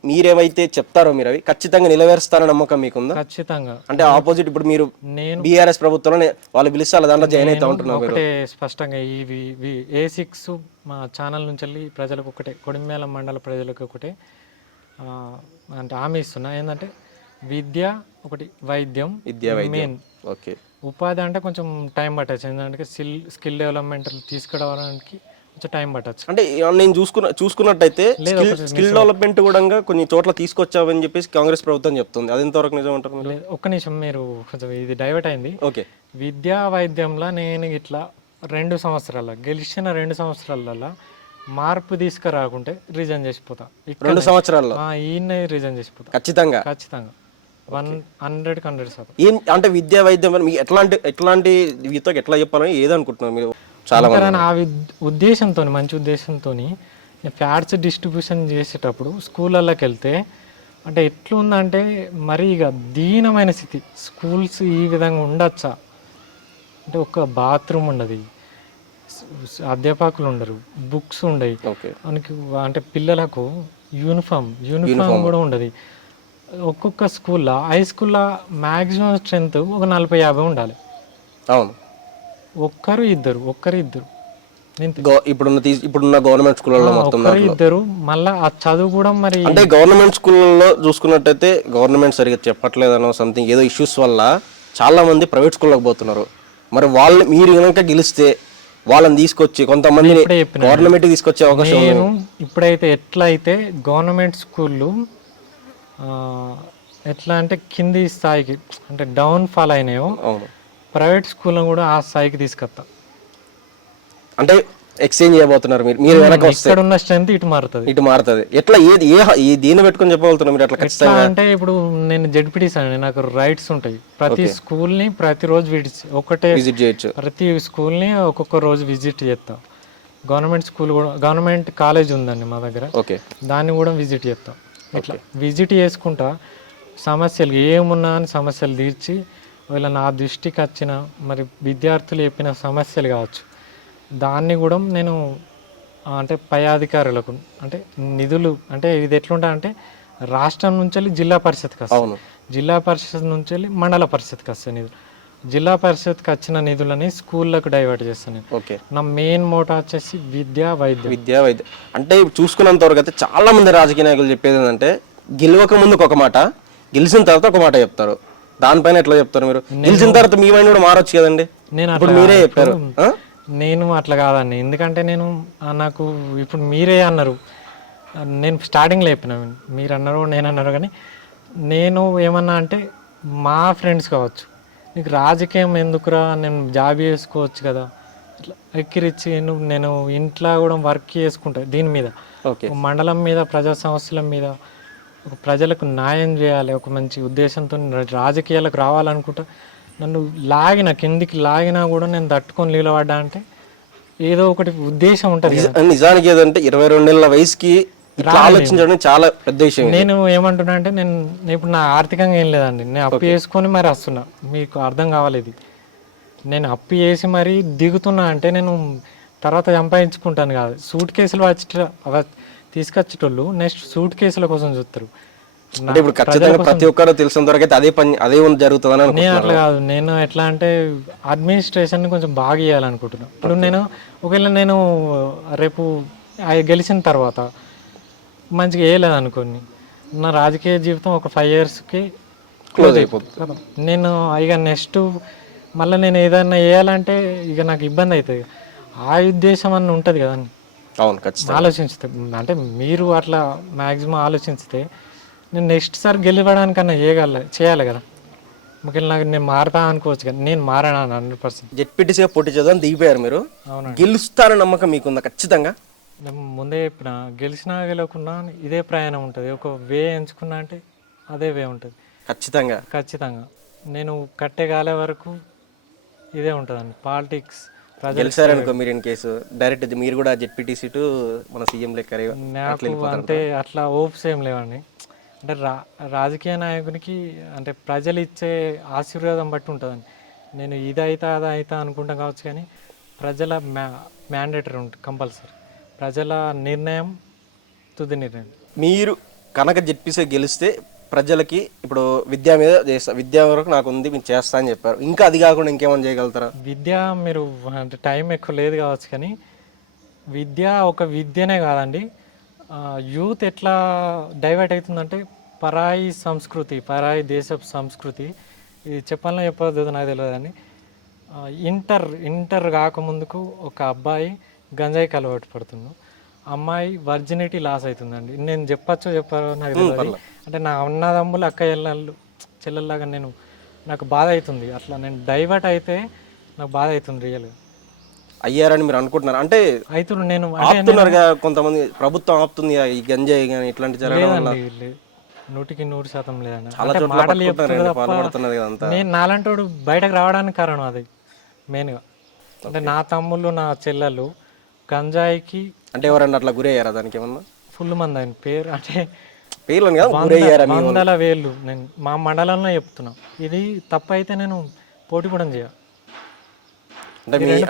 మీరేమైతే చెప్తారో మీరు అవి ఖచ్చితంగా నెరవేరుస్తారని నమ్మకం మీకుందా? ఖచ్చితంగా. అంటే ఆపోజిట్ ఇప్పుడు మీరు బీఆర్ఎస్ ప్రభుత్వంలో వాళ్ళు పిలిస్తే దాంట్లో జాయిన్ అవుతా ఉంటున్నారు. ఒకటే స్పష్టంగా A6 మా ఛానల్ నుంచి వెళ్ళి ప్రజలకు ఒకటే, కొడిమేల మండల ప్రజలకు ఒకటే అంటే హామీ ఇస్తున్నా ఏంటంటే విద్య ఒకటి, వైద్యం మెయిన్. ఓకే. ఉపాధి అంటే కొంచెం టైం పట్టచ్చు, ఎందుకంటే స్కిల్ డెవలప్మెంట్ తీసుకురావడానికి కొంచెం టైం పట్టచ్చు. అంటే నేను చూసుకున్నట్టయితే స్కిల్ డెవలప్మెంట్ కూడా కొన్ని చోట్ల తీసుకొచ్చామని చెప్పేసి కాంగ్రెస్ ప్రభుత్వం చెప్తుంది. అది ఎంతవరకు నిజం అంటారు? ఒక్క నిమిషం, మీరు కొంచెం ఇది డైవర్ట్ అయింది. ఓకే. విద్యా వైద్యంలో నేను ఇట్లా 2 సంవత్సరాల గెలిచిన 2 సంవత్సరాలలో మార్పు తీసుకురాకుంటే రిజైన్ చేసిపోతా. 2 సంవత్సరాల్లో ఈయన రిజైన్ చేసిపోతా ఖచ్చితంగా. 100% ఏం అంటే విద్యా వైద్యం మీకు ఎట్లాంటి వీతో ఎట్లా చెప్పాలని ఏదనుకుంటున్నారు మీరు? చాలా ఆ ఉద్దేశంతో, మంచి ఉద్దేశంతో ఫ్యాట్స్ డిస్ట్రిబ్యూషన్ చేసేటప్పుడు స్కూళ్ళకి వెళ్తే అంటే ఎట్లుందంటే మరి ఇక దీనమైన స్థితి. స్కూల్స్ ఈ విధంగా ఉండొచ్చా అంటే ఒక బాత్రూమ్ ఉండదు, అధ్యాపకులు ఉండరు, బుక్స్ ఉండవు మనకి, అంటే పిల్లలకు యూనిఫామ్ కూడా ఉండదు. ఒక్కొక్క స్కూల్లో, హై స్కూల్లో మ్యాక్సిమం స్ట్రెంత్ ఒక 40-50 ఉండాలి. అవును. ఒక్కరు ఇద్దరు ఇప్పుడున్న గవర్నమెంట్ స్కూళ్ళలో మొత్తం ఇద్దరు. మళ్ళీ ఆ చదువు కూడా మరి అంటే గవర్నమెంట్ స్కూళ్ళలో చూసుకున్నట్టయితే గవర్నమెంట్ సరిగ్గా చెప్పట్లేదనో సంథింగ్ ఏదో ఇష్యూస్ వల్ల చాలా మంది ప్రైవేట్ స్కూళ్ళకి పోతున్నారు. మరి వాళ్ళు మీరు కనుక గెలిస్తే వాళ్ళని తీసుకొచ్చి కొంతమంది గవర్నమెంట్ తీసుకొచ్చే అవకాశం నేను ఇప్పుడైతే ఎట్లా అయితే గవర్నమెంట్ స్కూళ్ళు ఎట్లా అంటే కింది స్థాయికి అంటే డౌన్ ఫాల్ అయినాయో, ప్రైవేట్ స్కూల్లో కూడా ఆ స్థాయికి తీసుకొస్తా. అంటే ఎక్స్చేంజ్ చేయబోతున్నారు మీరు వెనక వస్తే ఇక్కడ ఉన్న స్ట్రెంత్ ఇటు మారుతుంది. ఎట్లా దీన్ని పెట్టుకొని చెప్పబోతున్నారు మీరు? అట్లా ఖచ్చితంగా అంటే ఇప్పుడు నేను జెడ్పీటీస్ అని నాకు రైట్స్ ఉంటాయి. ప్రతి స్కూల్ ని ప్రతిరోజు విజిట్ చేయొచ్చు. ప్రతి స్కూల్ ని ఒక్కొక్క రోజు విజిట్ చేస్తాం. గవర్నమెంట్ స్కూల్ కూడా, గవర్నమెంట్ కాలేజ్ ఉందండి మా దగ్గర, దాన్ని కూడా విజిట్ చేస్తాం. ఇట్లా విజిట్ చేసుకుంటా సమస్యలు ఏమున్నా అని సమస్యలు తీర్చి, వీళ్ళ నా దృష్టికి వచ్చిన మరి విద్యార్థులు చెప్పిన సమస్యలు కావచ్చు, దాన్ని కూడా నేను అంటే పై అధికారులకు అంటే నిధులు అంటే ఇది ఎట్లుంటా అంటే రాష్ట్రం నుంచి వెళ్ళి జిల్లా పరిషత్కి వస్తాయి, జిల్లా పరిషత్ నుంచి వెళ్ళి మండల పరిషత్కి వస్తాయి నిధులు. జిల్లా పరిషత్కి వచ్చిన నిధులని స్కూళ్ళకు డైవర్ట్ చేస్తాను నేను. నా మెయిన్ మోటో వచ్చేసి విద్యా వైద్యం. అంటే చూసుకున్నంత వరకు అయితే చాలా మంది రాజకీయ నాయకులు చెప్పేది ఏంటంటే గెలవక ముందుకు ఒక మాట, గెలిచిన తర్వాత ఒక మాట చెప్తారు. దానిపైన ఎట్లా చెప్తారు మీరు? గెలిచిన తర్వాత మీ మైండ్ కూడా మారొచ్చు కదండి. నేను మీరే చెప్పారు. నేను అట్లా కాదండి, ఎందుకంటే నేను నాకు ఇప్పుడు మీరే అన్నారు, నేను స్టార్టింగ్లో చెప్పిన, మీరు అన్నారు నేను అన్నారు, కానీ నేను ఏమన్నా అంటే మా ఫ్రెండ్స్ కావచ్చు, నీకు రాజకీయం ఎందుకురా, నేను జాబ్ చేసుకోవచ్చు కదా, ఇట్లా ఎక్కిరిచ్చి నేను ఇంట్లో కూడా వర్క్ చేసుకుంటా దీని మీద, మండలం మీద, ప్రజా సమస్యల మీద, ఒక ప్రజలకు న్యాయం చేయాలి ఒక మంచి ఉద్దేశంతో రాజకీయాలకు రావాలనుకుంటా. నన్ను కిందికి లాగినా కూడా నేను తట్టుకొని నిలబడ్డా అంటే ఏదో ఒకటి ఉద్దేశం ఉంటుంది. నిజానికి ఏదంటే 22 ఏళ్ల వయసుకి ఆలోచించడం చాలా పెద్ద విషయం. నేను ఏమంటున్నా అంటే నేను ఇప్పుడు నా ఆర్థికంగా ఏం లేదండి, నేను అప్పు చేసుకొని మరి వస్తున్నా, మీకు అర్థం కావాలి ఇది. నేను అప్పు చేసి మరి దిగుతున్నా అంటే నేను తర్వాత సంపాదించుకుంటాను కాదు. సూట్ కేసులు తీసుకొచ్చేటోళ్ళు నెక్స్ట్ సూట్ కేసుల కోసం చూస్తారు. ఇప్పుడు ఖచ్చితంగా ప్రతి ఒక్కరు తెలిసిన దొరకైతే అదే జరుగుతుందని నేను అట్లా కాదు. నేను ఎట్లా అంటే అడ్మినిస్ట్రేషన్ కొంచెం బాగా చేయాలనుకుంటున్నాను. ఇప్పుడు ఒకవేళ నేను రేపు గెలిచిన తర్వాత మంచిగా వేయలేదు అనుకోండి, నా రాజకీయ జీవితం ఒక 5 yearsకి క్లోజ్ అయిపోతుంది. నేను ఇక నెక్స్ట్ మళ్ళీ నేను ఏదైనా వేయాలంటే ఇక నాకు ఇబ్బంది అవుతుంది. ఆ ఉద్దేశం అన్న ఉంటుంది కదండి. ఆలోచిస్తే అంటే మీరు అట్లా మ్యాక్సిమం ఆలోచిస్తే నేను నెక్స్ట్ సారి గెలవడానికన్నా చేయాలి కదా. నాకు నేను మారుతా అనుకోవచ్చు కానీ నేను మారాను 100%. జెడ్పీటీసీగా పోటీ చేద్దాం దిగిపోయారు మీరు. గెలుస్తారని నమ్మకం మీకుందా? ఖచ్చితంగా ముందే చెప్పిన, గెలిచినా గెలవకుండా ఇదే ప్రయాణం ఉంటుంది. ఒక వే ఎంచుకున్నా అంటే అదే వే ఉంటుంది ఖచ్చితంగా. నేను కట్టేగాలే వరకు ఇదే ఉంటుందండి పాలిటిక్స్. గెలిచారనుకో మీరు ఇన్ కేసు డైరెక్ట్ మీరు కూడా జెడ్పీటీ సీటు మన సీఎం లెక్క అంటే అట్లా హోప్స్ ఏం లేవండి. అంటే రాజకీయ నాయకునికి అంటే ప్రజలు ఇచ్చే ఆశీర్వాదం బట్టి ఉంటుందండి. నేను ఇదైతా అదైతా అనుకుంటాం కావచ్చు, కానీ ప్రజల మ్యాండేటరీ ఉంటుంది కంపల్సరీ. ప్రజల నిర్ణయం తుది నిర్ణయం. మీరు కనుక జెడ్పీసీ గెలిస్తే ప్రజలకి ఇప్పుడు విద్య మీద చేస్తా, విద్య వరకు నాకు ఉంది మీరు చేస్తా అని చెప్పారు, ఇంకా అది కాకుండా ఇంకేమైనా చేయగలుగుతారా? విద్య మీరు అంటే టైం ఎక్కువ లేదు కావచ్చు, కానీ విద్య ఒక విద్యనే కాదండి, యూత్ ఎట్లా డైవర్ట్ అవుతుందంటే పరాయి సంస్కృతి, పరాయి దేశపు సంస్కృతి, ఇది చెప్పాలని చెప్పదు నాకు తెలియదు కానీ ఇంటర్ కాకముందుకు ఒక అబ్బాయి గంజాయికి అలవాటు పడుతున్నాడు, అమ్మాయి వర్జినిటీ లాస్ అవుతుందండి. నేను చెప్పారో నాకు తెలియదు. అంటే నా అన్నదమ్ములు అక్క చెల్లెల్లాగా నాకు బాధ అవుతుంది. అట్లా నేను డైవర్ట్ అయితే నాకు బాధ అవుతుంది రియల్గా. అయ్యారని మీరు అనుకుంటున్నారు? అంటే అవుతుంది నేను ఆపుతున్నారు కదా కొంతమంది, ప్రభుత్వం ఆపుతుంది ఈ గంజాయి కానీ ఇట్లాంటి జరగడం వల్ల. లేదు, 100% లేదండి. చాలా అంటే చోట్ల మాటలు చెప్తున్నారు పట్టుకుంటున్నారు, తప్ప పాల్పడుతున్నది కదంతా. నేను నాలంటోడు బయటకు రావడానికి కారణం అది మెయిన్గా. అంటే నా తమ్ముళ్ళు నా చెల్లెళ్ళు గంజాయికి అంటే ఎవరన్నా అట్లా గురి అయ్యారా దానికి ఏమన్నా? ఫుల్ మంది ఆయన పేరు అంటే పేర్లను కదా గురి అయ్యారా? వందల వేలు. నేను మా మండలంలో చెప్తున్నా, ఇది తప్పు అయితే నేను పోటీ కూడా చేయ.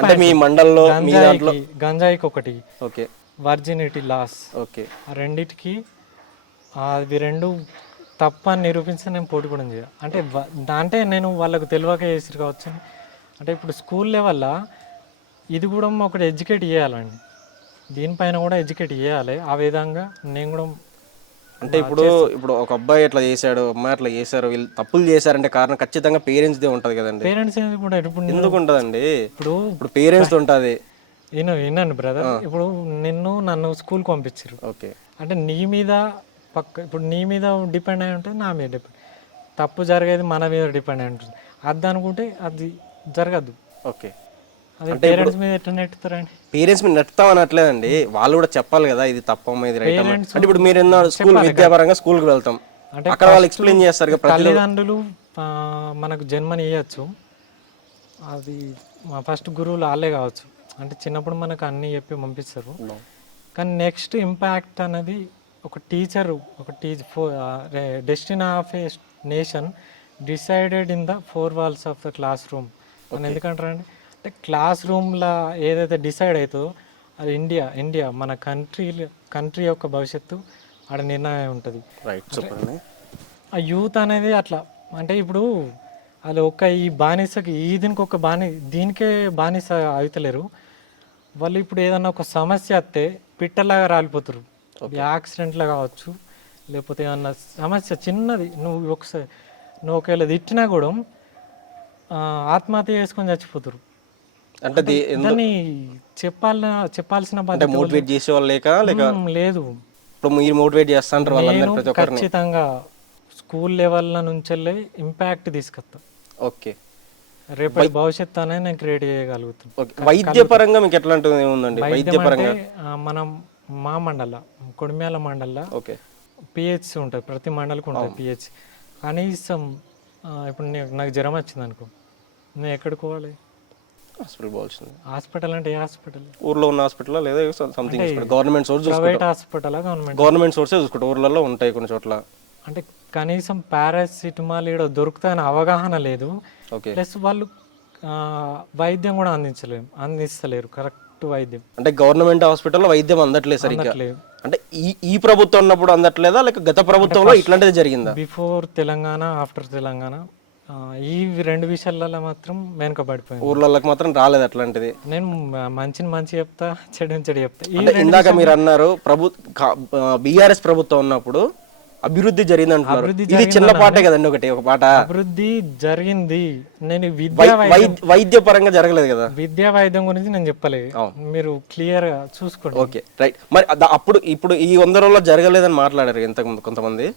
అంటే మీ మండలంలో మీ దాంట్లో గంజాయికి ఒకటి, ఓకే, వర్జినిటీ లాస్, ఓకే, ఆ రెండిటికి అవి రెండు తప్ప అని నిరూపించి నేను పోటీ కూడా చేయ. అంటే నేను వాళ్ళకు తెలియక చేసిరు కావచ్చు. అంటే ఇప్పుడు స్కూల్ లెవెల్లో ఇది కూడా ఒకటి ఎడ్యుకేట్ చేయాలండి, దీనిపైన కూడా ఎడ్యుకేట్ చేయాలి. ఆ విధంగా నేను కూడా అంటే ఇప్పుడు ఒక అబ్బాయి ఎట్లా చేశాడు, అమ్మాయి అట్లా చేశారు, వీళ్ళు తప్పులు చేశారంటే కారణం ఖచ్చితంగా పేరెంట్స్దే ఉంటుంది కదండి. పేరెంట్స్ కూడా ఎందుకు ఉంటుందండి? ఇప్పుడు పేరెంట్స్ ఉంటుంది. వినండి బ్రదర్, ఇప్పుడు నన్ను స్కూల్కి పంపించారు, ఓకే, అంటే నీ మీద ఇప్పుడు నీ మీద డిపెండ్ అయి ఉంటుంది, నా మీద డిపెండ్. తప్పు జరిగేది మన మీద డిపెండ్ అయి ఉంటుంది. అది అనుకుంటే అది జరగదు. ఓకే, అది పేరెంట్స్ మీద ఎట్లా నెట్టుతారండి? పేరెంట్స్ మీద నెట్టుతాం అనట్లేదండి, వాళ్ళు కూడా చెప్పాలి కదా ఇది తప్పమ్మా ఇది రైట్ అమ్మా. అంటే ఇప్పుడు మీరు స్కూల్ విద్యాపరంగా స్కూల్కి వెళ్తాం, అంటే అక్కడ వాళ్ళు ఎక్స్ప్లెయిన్ చేస్తారు కదా. తల్లిదండ్రులు మనకు జన్మని ఇవ్వచ్చు, అది మా ఫస్ట్ గురువులు వాళ్ళే కావచ్చు. అంటే చిన్నప్పుడు మనకు అన్నీ చెప్పి పంపిస్తారు, కానీ నెక్స్ట్ ఇంపాక్ట్ అనేది ఒక teacher, destiny of A nation decided in the 4 walls of the class room అని ఎందుకంటారండి? అంటే క్లాస్ రూమ్లో ఏదైతే డిసైడ్ అవుతుందో అది ఇండియా మన కంట్రీ యొక్క భవిష్యత్తు ఆడ నిర్ణయం ఉంటుంది. ఆ యూత్ అనేది అట్లా. అంటే ఇప్పుడు అది ఈ బానిసకి దీనికే బానిస అవుతలేరు వాళ్ళు. ఇప్పుడు ఏదన్నా ఒక సమస్య వస్తే పిట్టలాగా రాలిపోతారు. యాక్సిడెంట్లో కావచ్చు, లేకపోతే ఏమన్నా సమస్య చిన్నది, నువ్వు ఒకవేళ తిట్టినా కూడా ఆత్మహత్య చేసుకొని చచ్చిపోతారు. అంటే దాన్ని చెప్పాల్సిన మోటివేట్ చేసే వాళ్ళు లేక లేదు. ఇప్పుడు మీరు మోటివేట్ చేస్తాంటారు ఖచ్చితంగా స్కూల్ లెవెల్ నుంచి ఇంపాక్ట్ తీసుకొస్తా. ఓకే, రేపటి భవిష్యత్తు అనేది నేను క్రియేట్ చేయగలుగుతాను. వైద్యపరంగా మీకు ఎట్లాంటిది ఏముందండి? వైద్యపరంగా మనం మా కొడిమ్యాల మండల్లో పిహెచ్సి ఉంటుంది, ప్రతి మండలికి ఉంటుంది పిహెచ్సి. కనీసం ఇప్పుడు నాకు జ్వరం వచ్చింది అనుకో, నేను ఎక్కడికి పోవాలి? హాస్పిటల్ అంటే ఏ హాస్పిటల్? ఊర్లో ఉన్న హాస్పిటల్ లేదా something government source, private hospital, government సోర్సే చూసుకుంటా. ఊర్లలో ఉంటాయి కొన్ని చోట్ల. అంటే కనీసం పారాసిటమాల్ ఇక్కడ దొరుకుతాయని అవగాహన లేదు. ప్లస్ వాళ్ళు వైద్యం కూడా అందిస్తలేరు కరెక్ట్ వైద్యం. అంటే గవర్నమెంట్ హాస్పిటల్లో వైద్యం అందట్లేదు సరిగ్గా. అంటే ఈ ప్రభుత్వం ఉన్నప్పుడు అందట్లేదా, లేక గత ప్రభుత్వంలో ఇట్లాంటిది జరిగిందా? బిఫోర్ తెలంగాణ, ఆఫ్టర్ తెలంగాణ, ఈ 2 విషయాలలో మాత్రం వెనుకబడిపోయింది. ఊర్లలోకి మాత్రం రాలేదు అట్లాంటిది. నేను మంచి చెప్తా, చెడు చెప్తా. ఇందాక మీరు అన్నారు బీఆర్ఎస్ ప్రభుత్వం ఉన్నప్పుడు అభివృద్ధి జరిగింది అంటున్నారు. ఇది చిన్న పాటే కదండి, ఒక పాట. అభివృద్ధి జరిగింది, నేను వైద్య పరంగా జరగలేదు కదా. విద్యా వైద్యం గురించి నేను చెప్పలేదు, మీరు క్లియర్ గా చూసుకోండి. Okay, right. మరి ఇప్పుడు ఈ 100 రోజుల్లో జరగలేదని మాట్లాడారు ఇంతకుముందు కొంతమంది.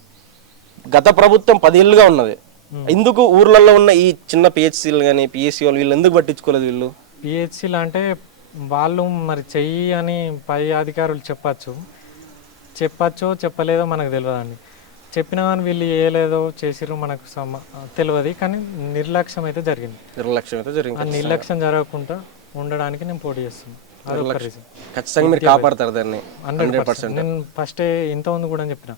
గత ప్రభుత్వం 10 ఏళ్ళుగా ఉన్నది, ఎందుకు ఊర్లలో ఉన్న ఈ చిన్న పిహెచ్సీలు కానీ పిఎస్సీ వాళ్ళు వీళ్ళు ఎందుకు పట్టించుకోలేదు? వీళ్ళు పిహెచ్సీలు అంటే వాళ్ళు మరి చెయ్యి అని పై అధికారులు చెప్పచ్చో చెప్పలేదో మనకు తెలియదండి. చెప్పినా కానీ వీళ్ళు చేయలేదో చేసిరో మనకు తెలియదు, కానీ నిర్లక్ష్యం అయితే జరిగింది. ఆ నిర్లక్ష్యం జరగకుండా ఉండడానికి నేను పోటీ చేస్తున్నాను. అదొక రీజన్. ఖచ్చితంగా మీరు కాపాడతారు దాన్ని 100%. నేను ఫస్టే ఇంతకుముందు కూడా చెప్పిన,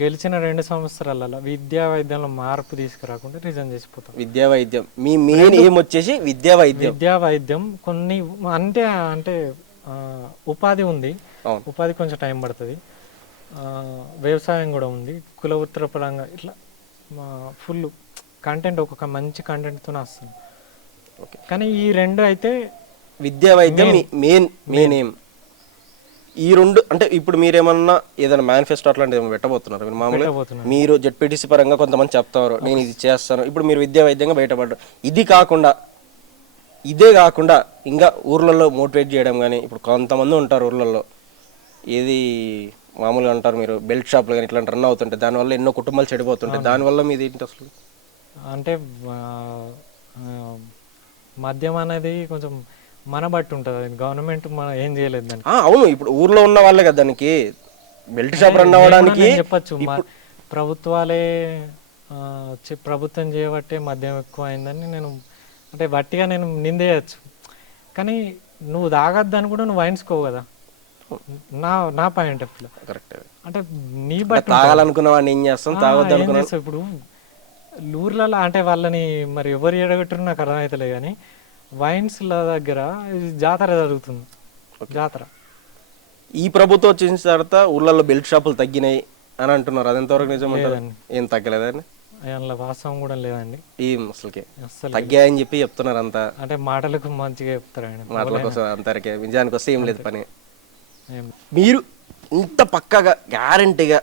గెలిచిన 2 సంవత్సరాలలో విద్యా వైద్యంలో మార్పు తీసుకురాకుండా రిజైన్ చేసిపోతాం. విద్యా వైద్యం మీ మెయిన్ ఏం వచ్చేసి విద్యా వైద్యం కొన్ని అంటే ఉపాధి ఉంది, ఉపాధి కొంచెం టైం పడుతుంది. వ్యవసాయం కూడా ఉంది, కుల వృత్తుల పరంగా ఇట్లా ఫుల్ కంటెంట్, ఒక్కొక్క మంచి కంటెంట్తో వస్తుంది. కానీ ఈ 2 అయితే విద్యా వైద్యం మెయిన్ ఏం. ఈ రెండు అంటే ఇప్పుడు మీరేమన్నా ఏదైనా మేనిఫెస్టో అట్లాంటిది ఏమైనా పెట్టబోతున్నారు మీరు మామూలుగా? పెట్టబోతున్నాను. మీరు జెడ్పీటీసీ పరంగా కొంతమంది చెప్తారు నేను ఇది చేస్తాను, ఇప్పుడు మీరు విద్యా వైద్యంగా బయటపడ్డారు. ఇదే కాకుండా ఇంకా ఊర్లలో మోటివేట్ చేయడం కానీ, ఇప్పుడు కొంతమంది ఉంటారు ఊర్లలో ఏది మామూలుగా అంటారు మీరు బెల్ట్ షాప్లు కానీ ఇట్లాంటి రన్ అవుతుంటాయి, దానివల్ల ఎన్నో కుటుంబాలు చెడిపోతుంటాయి, దానివల్ల మీది ఏంటి అసలు? అంటే ఆ, ఆ, మద్యం అనేది కొంచెం మన బట్టి ఉంటుంది, గవర్నమెంట్ మన ఏం చేయలేదు దానికి. అవును, ఇప్పుడు ఊర్లో ఉన్న వాళ్ళే కదా దానికి బెల్ట్ షాప్ రన్ అవ్వడానికి నేను చెప్పచ్చు ప్రభుత్వాలే ప్రభుత్వం చేయబట్టే మద్యం ఎక్కువ అయిందని నేను అంటే వట్టిగా నేను నిందేయచ్చు. కానీ నువ్వు తాగద్దని కూడా నువ్వు వాయించుకోవు కదా, నా పాయింట్ ఆఫ్ వ్యూ. కరెక్ట్. అంటే నీ బట్టి తాగాలనుకున్న వాడిని ఏం చేస్తాం, తాగొద్దు అనుకున్నా ఇప్పుడు ఊర్లలో అంటే వాళ్ళని మరి ఎవరు ఎడగట్టరు నాకు అర్థమవుతలే, కానీ వైన్స్ల దగ్గర ఇది జాతర జరుగుతుంది, జాతర. ఈ ప్రభుత్వం వచ్చిన తర్వాత ఊళ్ళల్లో బెల్ట్ షాపులు తగ్గినాయి అని అంటున్నారు, అది ఎంతవరకు నిజం అంటారు? ఏం తగ్గలేదండి, అందులో వాస్తవం కూడా లేదండి. ఏం అసలుకి అస్సలు తగ్గాయని చెప్పి చెప్తున్నారు అంతా, అంటే మాటలకు మంచిగా చెప్తారు ఆయన, మాటల కోసం అంతవరకే, నిజానికి వస్తే ఏం లేదు పని. ఏం మీరు ఇంత పక్కగా గ్యారంటీగా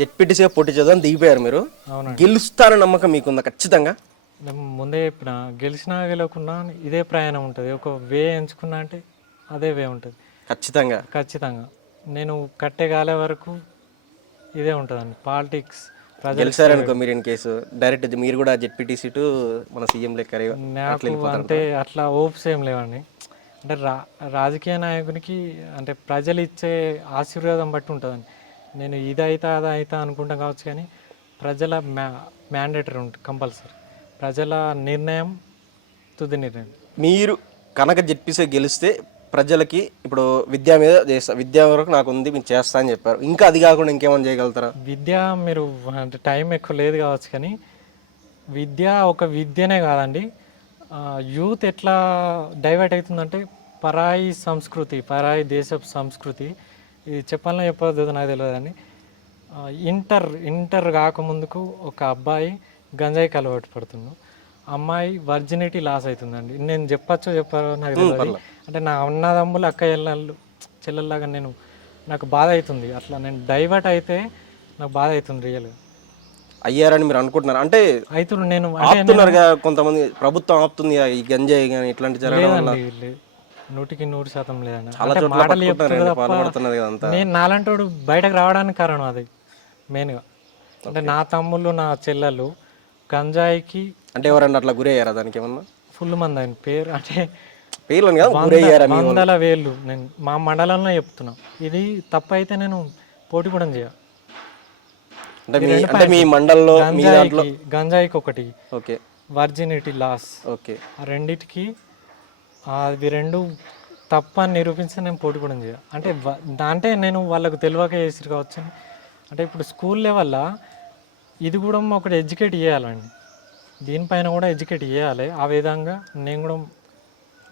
జెడ్పీటీసీగా పోటీ చేద్దాం దిగిపోయారు, మీరు అవునండి. గెలుస్తారని నమ్మకం మీకుందా ఖచ్చితంగా? నేను ముందే చెప్పిన గెలిచినా గెలవకున్నా ఇదే ప్రయాణం ఉంటుంది, ఒక వే ఎంచుకున్నా అంటే అదే వే ఉంటుంది ఖచ్చితంగా. ఖచ్చితంగా. నేను కట్టెగాలే వరకు ఇదే ఉంటుందండి పాలిటిక్స్. గెలిచారనుకో మీరు ఇన్ కేసు డైరెక్ట్ మీరు కూడా జెడ్పీటీసీ టు మన సీఎం లెక్క నాకు అంటే అట్లా ఓప్స్ ఏం లేవండి. అంటే రాజకీయ నాయకునికి అంటే ప్రజలు ఇచ్చే ఆశీర్వాదం బట్టి ఉంటుందండి. నేను ఇదైతా అదైతా అనుకుంటా కావచ్చు, కానీ ప్రజల మ్యాండేటరీ ఉంటుంది కంపల్సరీ, ప్రజల నిర్ణయం తుది నిర్ణయం. మీరు కనుక జెడ్పీసీ గెలిస్తే ప్రజలకి ఇప్పుడు విద్య మీద చేస్తా, విద్య వరకు నాకు ఉంది మీరు చేస్తా అని చెప్పారు, ఇంకా అది కాకుండా ఇంకేమైనా చేయగలుగుతారా? విద్య మీరు అంటే టైం ఎక్కువ లేదు కావచ్చు, కానీ విద్య ఒక విద్యనే కాదండి, యూత్ ఎట్లా డైవర్ట్ అవుతుందంటే పరాయి సంస్కృతి, పరాయి దేశపు సంస్కృతి, ఇది చెప్పాలని చెప్పదు నాకు తెలియదు అని. ఇంటర్ కాకముందుకు ఒక అబ్బాయి గంజాయికి అలవాటు పడుతున్నాడు, అమ్మాయి వర్జినిటీ లాస్ అవుతుందండి. నేను చెప్పచ్చో చెప్పారో నాకు తెలియదు. అంటే నా అన్నదమ్ములు అక్క చెల్లెల్లాగా నాకు బాధ అవుతుంది, అట్లా నేను డైవర్ట్ అయితే నాకు బాధ అవుతుంది రియల్గా. అయ్యారని మీరు అనుకుంటున్నారు అంటే? అవుతుంది, నేను ఆపుతున్నారు కొంతమంది, ప్రభుత్వం ఆపుతుంది ఈ గంజాయి కానీ ఇట్లాంటి జరగడం వల్ల. 100% లేదండి. చాలా అంటే చోట్ల మాటలు పాల్పడుతున్నది కదంతా. నేను నాలంటోడు బయటకు రావడానికి కారణం అది మెయిన్గా. అంటే నా తమ్ముళ్ళు నా చెల్లెళ్ళు గంజాయికి అంటే ఎవరన్నా అట్లా గురయ్యారా దానికి ఏమన్నా? ఫుల్ మంది ఆయన పేరు అంటే పేర్లు కదా గురయ్యారా? వందల వేళ్ళు. నేను మా మండలంలో చెప్తున్నా, ఇది తప్పు అయితే నేను పోటీ కూడా చేయ. అంటే మీ మండలంలో మీ దాంట్లో గంజాయికి ఒకటి, ఓకే, వర్జినిటీ లాస్, ఓకే, ఆ రెండిటికి అవి రెండు తప్ప అని నిరూపించి నేను పోటీ కూడా చేయ. అంటే నేను వాళ్ళకు తెలియక చేసి కావచ్చు. అంటే ఇప్పుడు స్కూల్ లెవెల్లో ఇది కూడా ఒకటి ఎడ్యుకేట్ చేయాలండి, దీనిపైన కూడా ఎడ్యుకేట్ చేయాలి. ఆ విధంగా నేను కూడా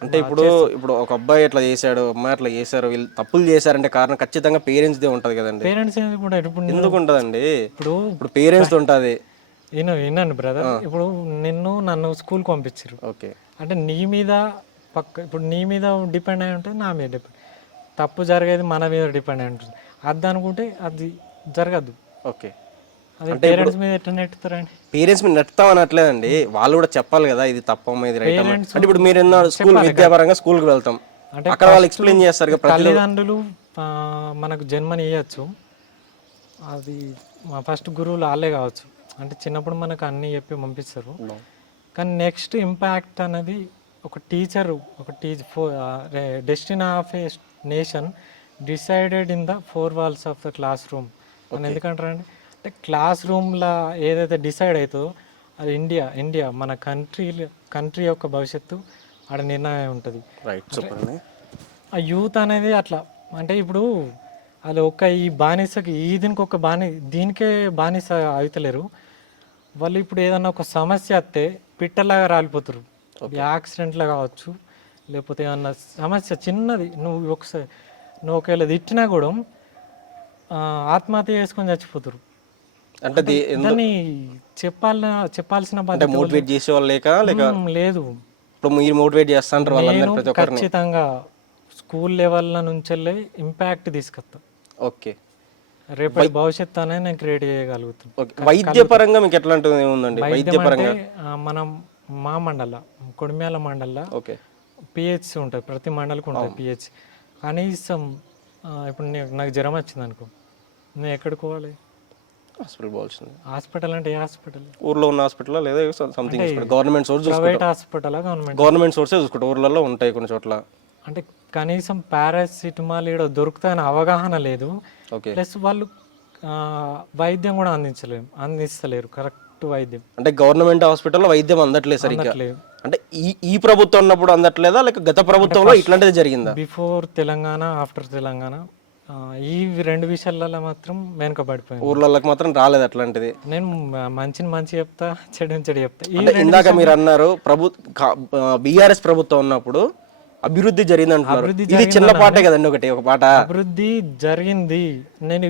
అంటే ఇప్పుడు ఒక అబ్బాయి ఇట్లా చేశాడు, అమ్మాయి అట్లా చేశారు, వీళ్ళు తప్పులు చేశారంటే కారణం ఖచ్చితంగా పేరెంట్స్దే ఉంటుంది కదండి. పేరెంట్స్ కూడా ఎందుకు ఉంటుందండి? ఇప్పుడు పేరెంట్స్ ఉంటుంది. వినండి బ్రదర్, ఇప్పుడు నన్ను స్కూల్కి పంపించారు, ఓకే, అంటే నీ మీద ఇప్పుడు నీ మీద డిపెండ్ అయి ఉంటుంది, నా మీద డిపెండ్, తప్పు జరిగేది మన మీద డిపెండ్ అయి ఉంటుంది. అది అనుకుంటే అది జరగద్దు. ఓకే, అది పేరెంట్స్ మీద ఎట్లా నెట్టుతారండి? పేరెంట్స్ మీద నెట్టుతాం అనట్లేదండి, వాళ్ళు కూడా చెప్పాలి కదా ఇది తప్పమ్మా ఇది రైట్ అమ్మా. అంటే ఇప్పుడు మీరు స్కూల్ విద్యాపరంగా స్కూల్కి వెళ్తాం, అంటే అక్కడ వాళ్ళు ఎక్స్ప్లెయిన్ చేస్తారు. తల్లిదండ్రులు మనకు జన్మని ఇవ్వచ్చు, అది మా ఫస్ట్ గురువులు వాళ్ళే కావచ్చు. అంటే చిన్నప్పుడు మనకు అన్నీ చెప్పి పంపిస్తారు, కానీ నెక్స్ట్ ఇంపాక్ట్ అనేది ఒక teacher, destiny of A nation decided in the 4 walls of the class room అని ఎందుకంటారండి? అంటే క్లాస్ రూమ్లో ఏదైతే డిసైడ్ అవుతుందో అది ఇండియా మన కంట్రీ యొక్క భవిష్యత్తు ఆడ నిర్ణయం ఉంటుంది. ఆ యూత్ అనేది అట్లా అంటే ఇప్పుడు అది ఈ బానిసకి దీనికే బానిస అవుతలేరు వాళ్ళు. ఇప్పుడు ఏదన్నా ఒక సమస్య వస్తే పిట్టలాగా రాలిపోతారు, యాక్సిడెంట్లో కావచ్చు, లేకపోతే ఏమన్నా సమస్య చిన్నది నువ్వు ఒకవేళ తిట్టినా కూడా ఆత్మహత్య చేసుకొని చచ్చిపోతారు. అంటే దాన్ని చెప్పాల్సిన మోటివేట్ చేసే వాళ్ళు లేక లేదు. ఇప్పుడు మీరు మోటివేట్ చేస్తాంటారు వాళ్ళందరూ, ప్రతి ఒక్కరిని. ఖచ్చితంగా స్కూల్ లెవెల్ నుంచెల్లే ఇంపాక్ట్ తీసుకొస్తా. ఓకే, రేపటి భవిష్యత్తు అనేది నేను క్రియేట్ చేయగలుగుతాను. ఓకే. వైద్య పరంగా మీకు ఎట్లాంటిది ఏముందండి? వైద్య పరంగా మనం మా మండల కొడిమ్యాల మండల ఓకే పిహెచ్సి ఉంటుంది, ప్రతి మండలికి ఉంటుంది పిహెచ్సి. కనీసం ఇప్పుడు నాకు జ్వరం వచ్చింది అనుకో, నేను ఎక్కడికి పోవాలి? హాస్పిటల్ పోవాల్సింది. హాస్పిటల్ అంటే ఏ హాస్పిటల్? ఊర్లో ఉన్న హాస్పిటల్ లేదా something government source, private hospital, government సోర్సే చూసుకుంటాం. ఊర్లలో ఉంటాయి కొన్ని చోట్ల. అంటే కనీసం పారాసిటమాల్ ఇక్కడ దొరుకుతాయని అవగాహన లేదు. ఓకే, ప్లస్ వాళ్ళు వైద్యం కూడా అందిస్తలేరు కరెక్ట్ వైద్యం. అంటే గవర్నమెంట్ హాస్పిటల్లో వైద్యం అందట్లేదు సరిగ్గా. అందట్లేదు. అంటే ఈ ప్రభుత్వం ఉన్నప్పుడు అందట్లేదా, లేక గత ప్రభుత్వంలో ఇట్లాంటిది జరిగిందా? బిఫోర్ తెలంగాణ, ఆఫ్టర్ తెలంగాణ ఈ రెండు విషయాలలో మాత్రం వెనుకబడిపోయింది. ఊర్లలోకి మాత్రం రాలేదు అట్లాంటిది. నేను మంచి చెప్తా, చెడు చెప్తా. అంటే ఇందాక మీరు అన్నారు బీఆర్ఎస్ ప్రభుత్వం ఉన్నప్పుడు అభివృద్ధి జరిగింది అంటున్నారు. ఇది చిన్న పాటే కదండి, ఒక పాట. అభివృద్ధి జరిగింది. నేను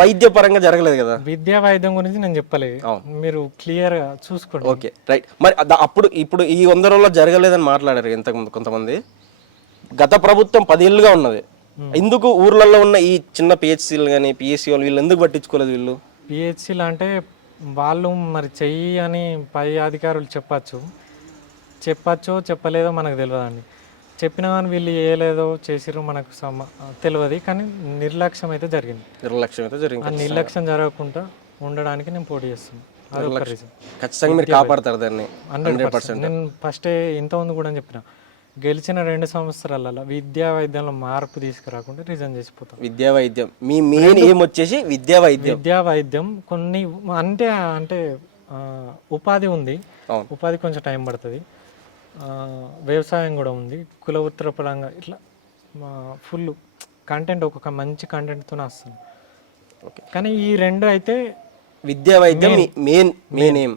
వైద్య పరంగా జరగలేదు కదా. విద్యా వైద్యం గురించి నేను చెప్పలేదు, మీరు క్లియర్ గా చూసుకోండి. Okay right. మరి ఇప్పుడు ఈ 100 రోజుల్లో జరగలేదని మాట్లాడారు ఇంతకుముందు కొంతమంది. గత ప్రభుత్వం 10 ఏళ్ళుగా ఉన్నది. ఎందుకు ఊర్లలో ఉన్న ఈ చిన్న పిహెచ్సీలు కానీ పిఎస్సీ వాళ్ళు వీళ్ళు ఎందుకు పట్టించుకోలేదు? వీళ్ళు పిహెచ్సీలు అంటే వాళ్ళు మరి చెయ్యి అని పై అధికారులు చెప్పచ్చో చెప్పలేదో మనకు తెలియదండి. చెప్పినా కానీ వీళ్ళు చేయలేదో చేసిరో మనకు తెలియదు. కానీ నిర్లక్ష్యం అయితే జరిగింది. ఆ నిర్లక్ష్యం జరగకుండా ఉండడానికి నేను పోటీ చేస్తున్నాను. అదొక రీజన్. ఖచ్చితంగా మీరు కాపాడతారు దాన్ని 100%. నేను ఫస్టే ఇంత ఉంది కూడా చెప్పిన, గెలిచిన 2 సంవత్సరాలలో విద్యా వైద్యంలో మార్పు తీసుకురాకుండా రిజైన్ చేసిపోతాం. విద్యా వైద్యం మీ మెయిన్ ఏం వచ్చేసి విద్యా వైద్యం. కొన్ని అంటే ఉపాధి ఉంది, ఉపాధి కొంచెం టైం పడుతుంది. వ్యవసాయం కూడా ఉంది, కుల ఉత్తర పరంగా ఇట్లా ఫుల్ కంటెంట్, ఒక్కొక్క మంచి కంటెంట్తో వస్తుంది. కానీ ఈ 2 అయితే విద్యా వైద్యం మెయిన్ ఏం.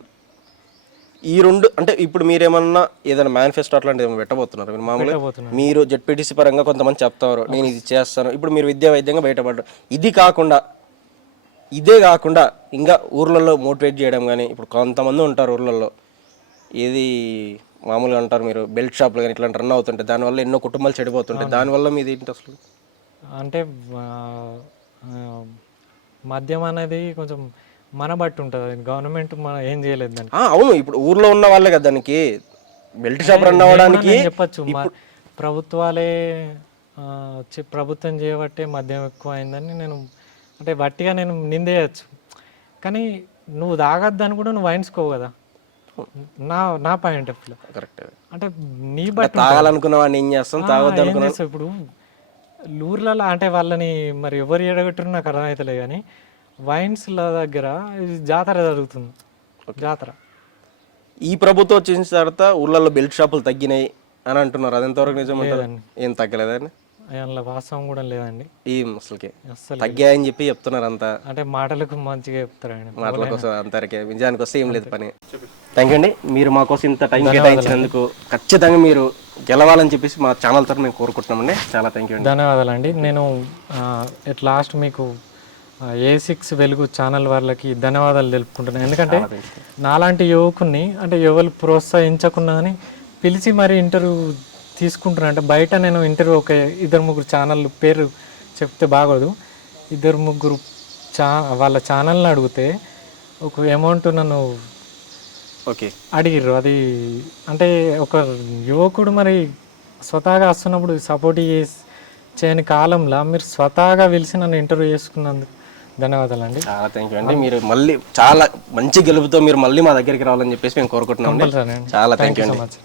ఈ 2 అంటే ఇప్పుడు మీరేమన్నా ఏదైనా మేనిఫెస్టో అట్లాంటిది ఏమైనా పెట్టబోతున్నారు? మీరు మామూలుగా మీరు జెడ్పీటీసీ పరంగా కొంతమంది చెప్తారు నేను ఇది చేస్తాను. ఇప్పుడు మీరు విద్యా వైద్యంగా బయటపడ్డారు. ఇదే కాకుండా ఇంకా ఊర్లలో మోటివేట్ చేయడం కానీ, ఇప్పుడు కొంతమంది ఉంటారు ఊర్లలో, ఏది మామూలుగా అంటారు మీరు బెల్ట్ షాప్లు కానీ ఇట్లా రన్ అవుతుంటాయి, దానివల్ల ఎన్నో కుటుంబాలు చెడిపోతుంటాయి. దానివల్ల మీది ఏంటి అసలు? అంటే మద్యం అనేది కొంచెం మన బట్టి ఉంటుంది, గవర్నమెంట్ మన ఏం చేయలేదు దానికి. అవును, ఇప్పుడు ఊర్లో ఉన్న వాళ్ళే కదా దానికి బెల్ట్ షాప్ రన్ అవ్వడానికి చెప్పచ్చు. ప్రభుత్వాలే ప్రభుత్వం చేయబట్టే మద్యం ఎక్కువ అయిందని నేను అంటే బట్టిగా నేను నిందేయచ్చు. కానీ నువ్వు తాగద్దని కూడా నువ్వు వాయించుకోవు కదా. నా పాయింట్ ఆఫ్ వ్యూ కరెక్ట్. అంటే నీ బట్టి తాగాలనుకున్న వాడిని ఏం చేస్తాం, తాగొద్దు అనుకున్నా. ఇప్పుడు ఊర్లలో అంటే వాళ్ళని మరి ఎవరు ఎడగట్టరు నాకు అర్థమవుతలే. కానీ వైన్స్ల దగ్గర జాతర జరుగుతుంది, జాతర. ఈ ప్రభుత్వం వచ్చిన తర్వాత ఊళ్ళల్లో బెల్ట్ షాపులు తగ్గినాయి అని అంటున్నారు. అది ఎంతవరకు నిజం? ఏం తగ్గలేదండి, అందులో వాస్తవం కూడా లేదండి. ఏం అసలు తగ్గాయని చెప్పి చెప్తున్నారు అంతా. అంటే మాటలకు మంచిగా చెప్తారు, మాటల కోసం అంతవరకే, నిజానికి వస్తే ఏం లేదు పని. థ్యాంక్ యూ అండి, మీరు మా కోసం ఇంత టైం కేటాయించినందుకు. ఖచ్చితంగా మీరు గెలవాలని చెప్పేసి మా ఛానల్ తరఫున మేము కోరుకుంటున్నామండి. చాలా థ్యాంక్ యూ అండి. ధన్యవాదాలండి. నేను ఎట్ లాస్ట్ మీకు A6 వెలుగు ఛానల్ వాళ్ళకి ధన్యవాదాలు తెలుపుకుంటున్నాను. ఎందుకంటే నాలాంటి యువకుని అంటే ఎవరు ప్రోత్సహించకున్నా కానీ పిలిచి మరి ఇంటర్వ్యూ తీసుకుంటున్నా. అంటే బయట నేను ఇంటర్వ్యూ ఒక 2-3 ఛానల్ పేరు చెప్తే బాగోదు, 2-3 వాళ్ళ ఛానల్ని అడిగితే ఒక అమౌంట్ నన్ను అడిగిర్రు. అది అంటే ఒక యువకుడు మరి స్వతహాగా వస్తున్నప్పుడు సపోర్ట్ చేయని కాలంలో మీరు స్వతహాగా పిలిచి నన్ను ఇంటర్వ్యూ చేసుకున్నందుకు ధన్యవాదాలండి. చాలా థ్యాంక్ యూ అండి. మీరు మళ్ళీ చాలా మంచి గెలుపుతో మీరు మళ్ళీ మా దగ్గరికి రావాలని చెప్పేసి మేము కోరుకుంటున్నాం. చాలా థ్యాంక్ యూ సో మచ్.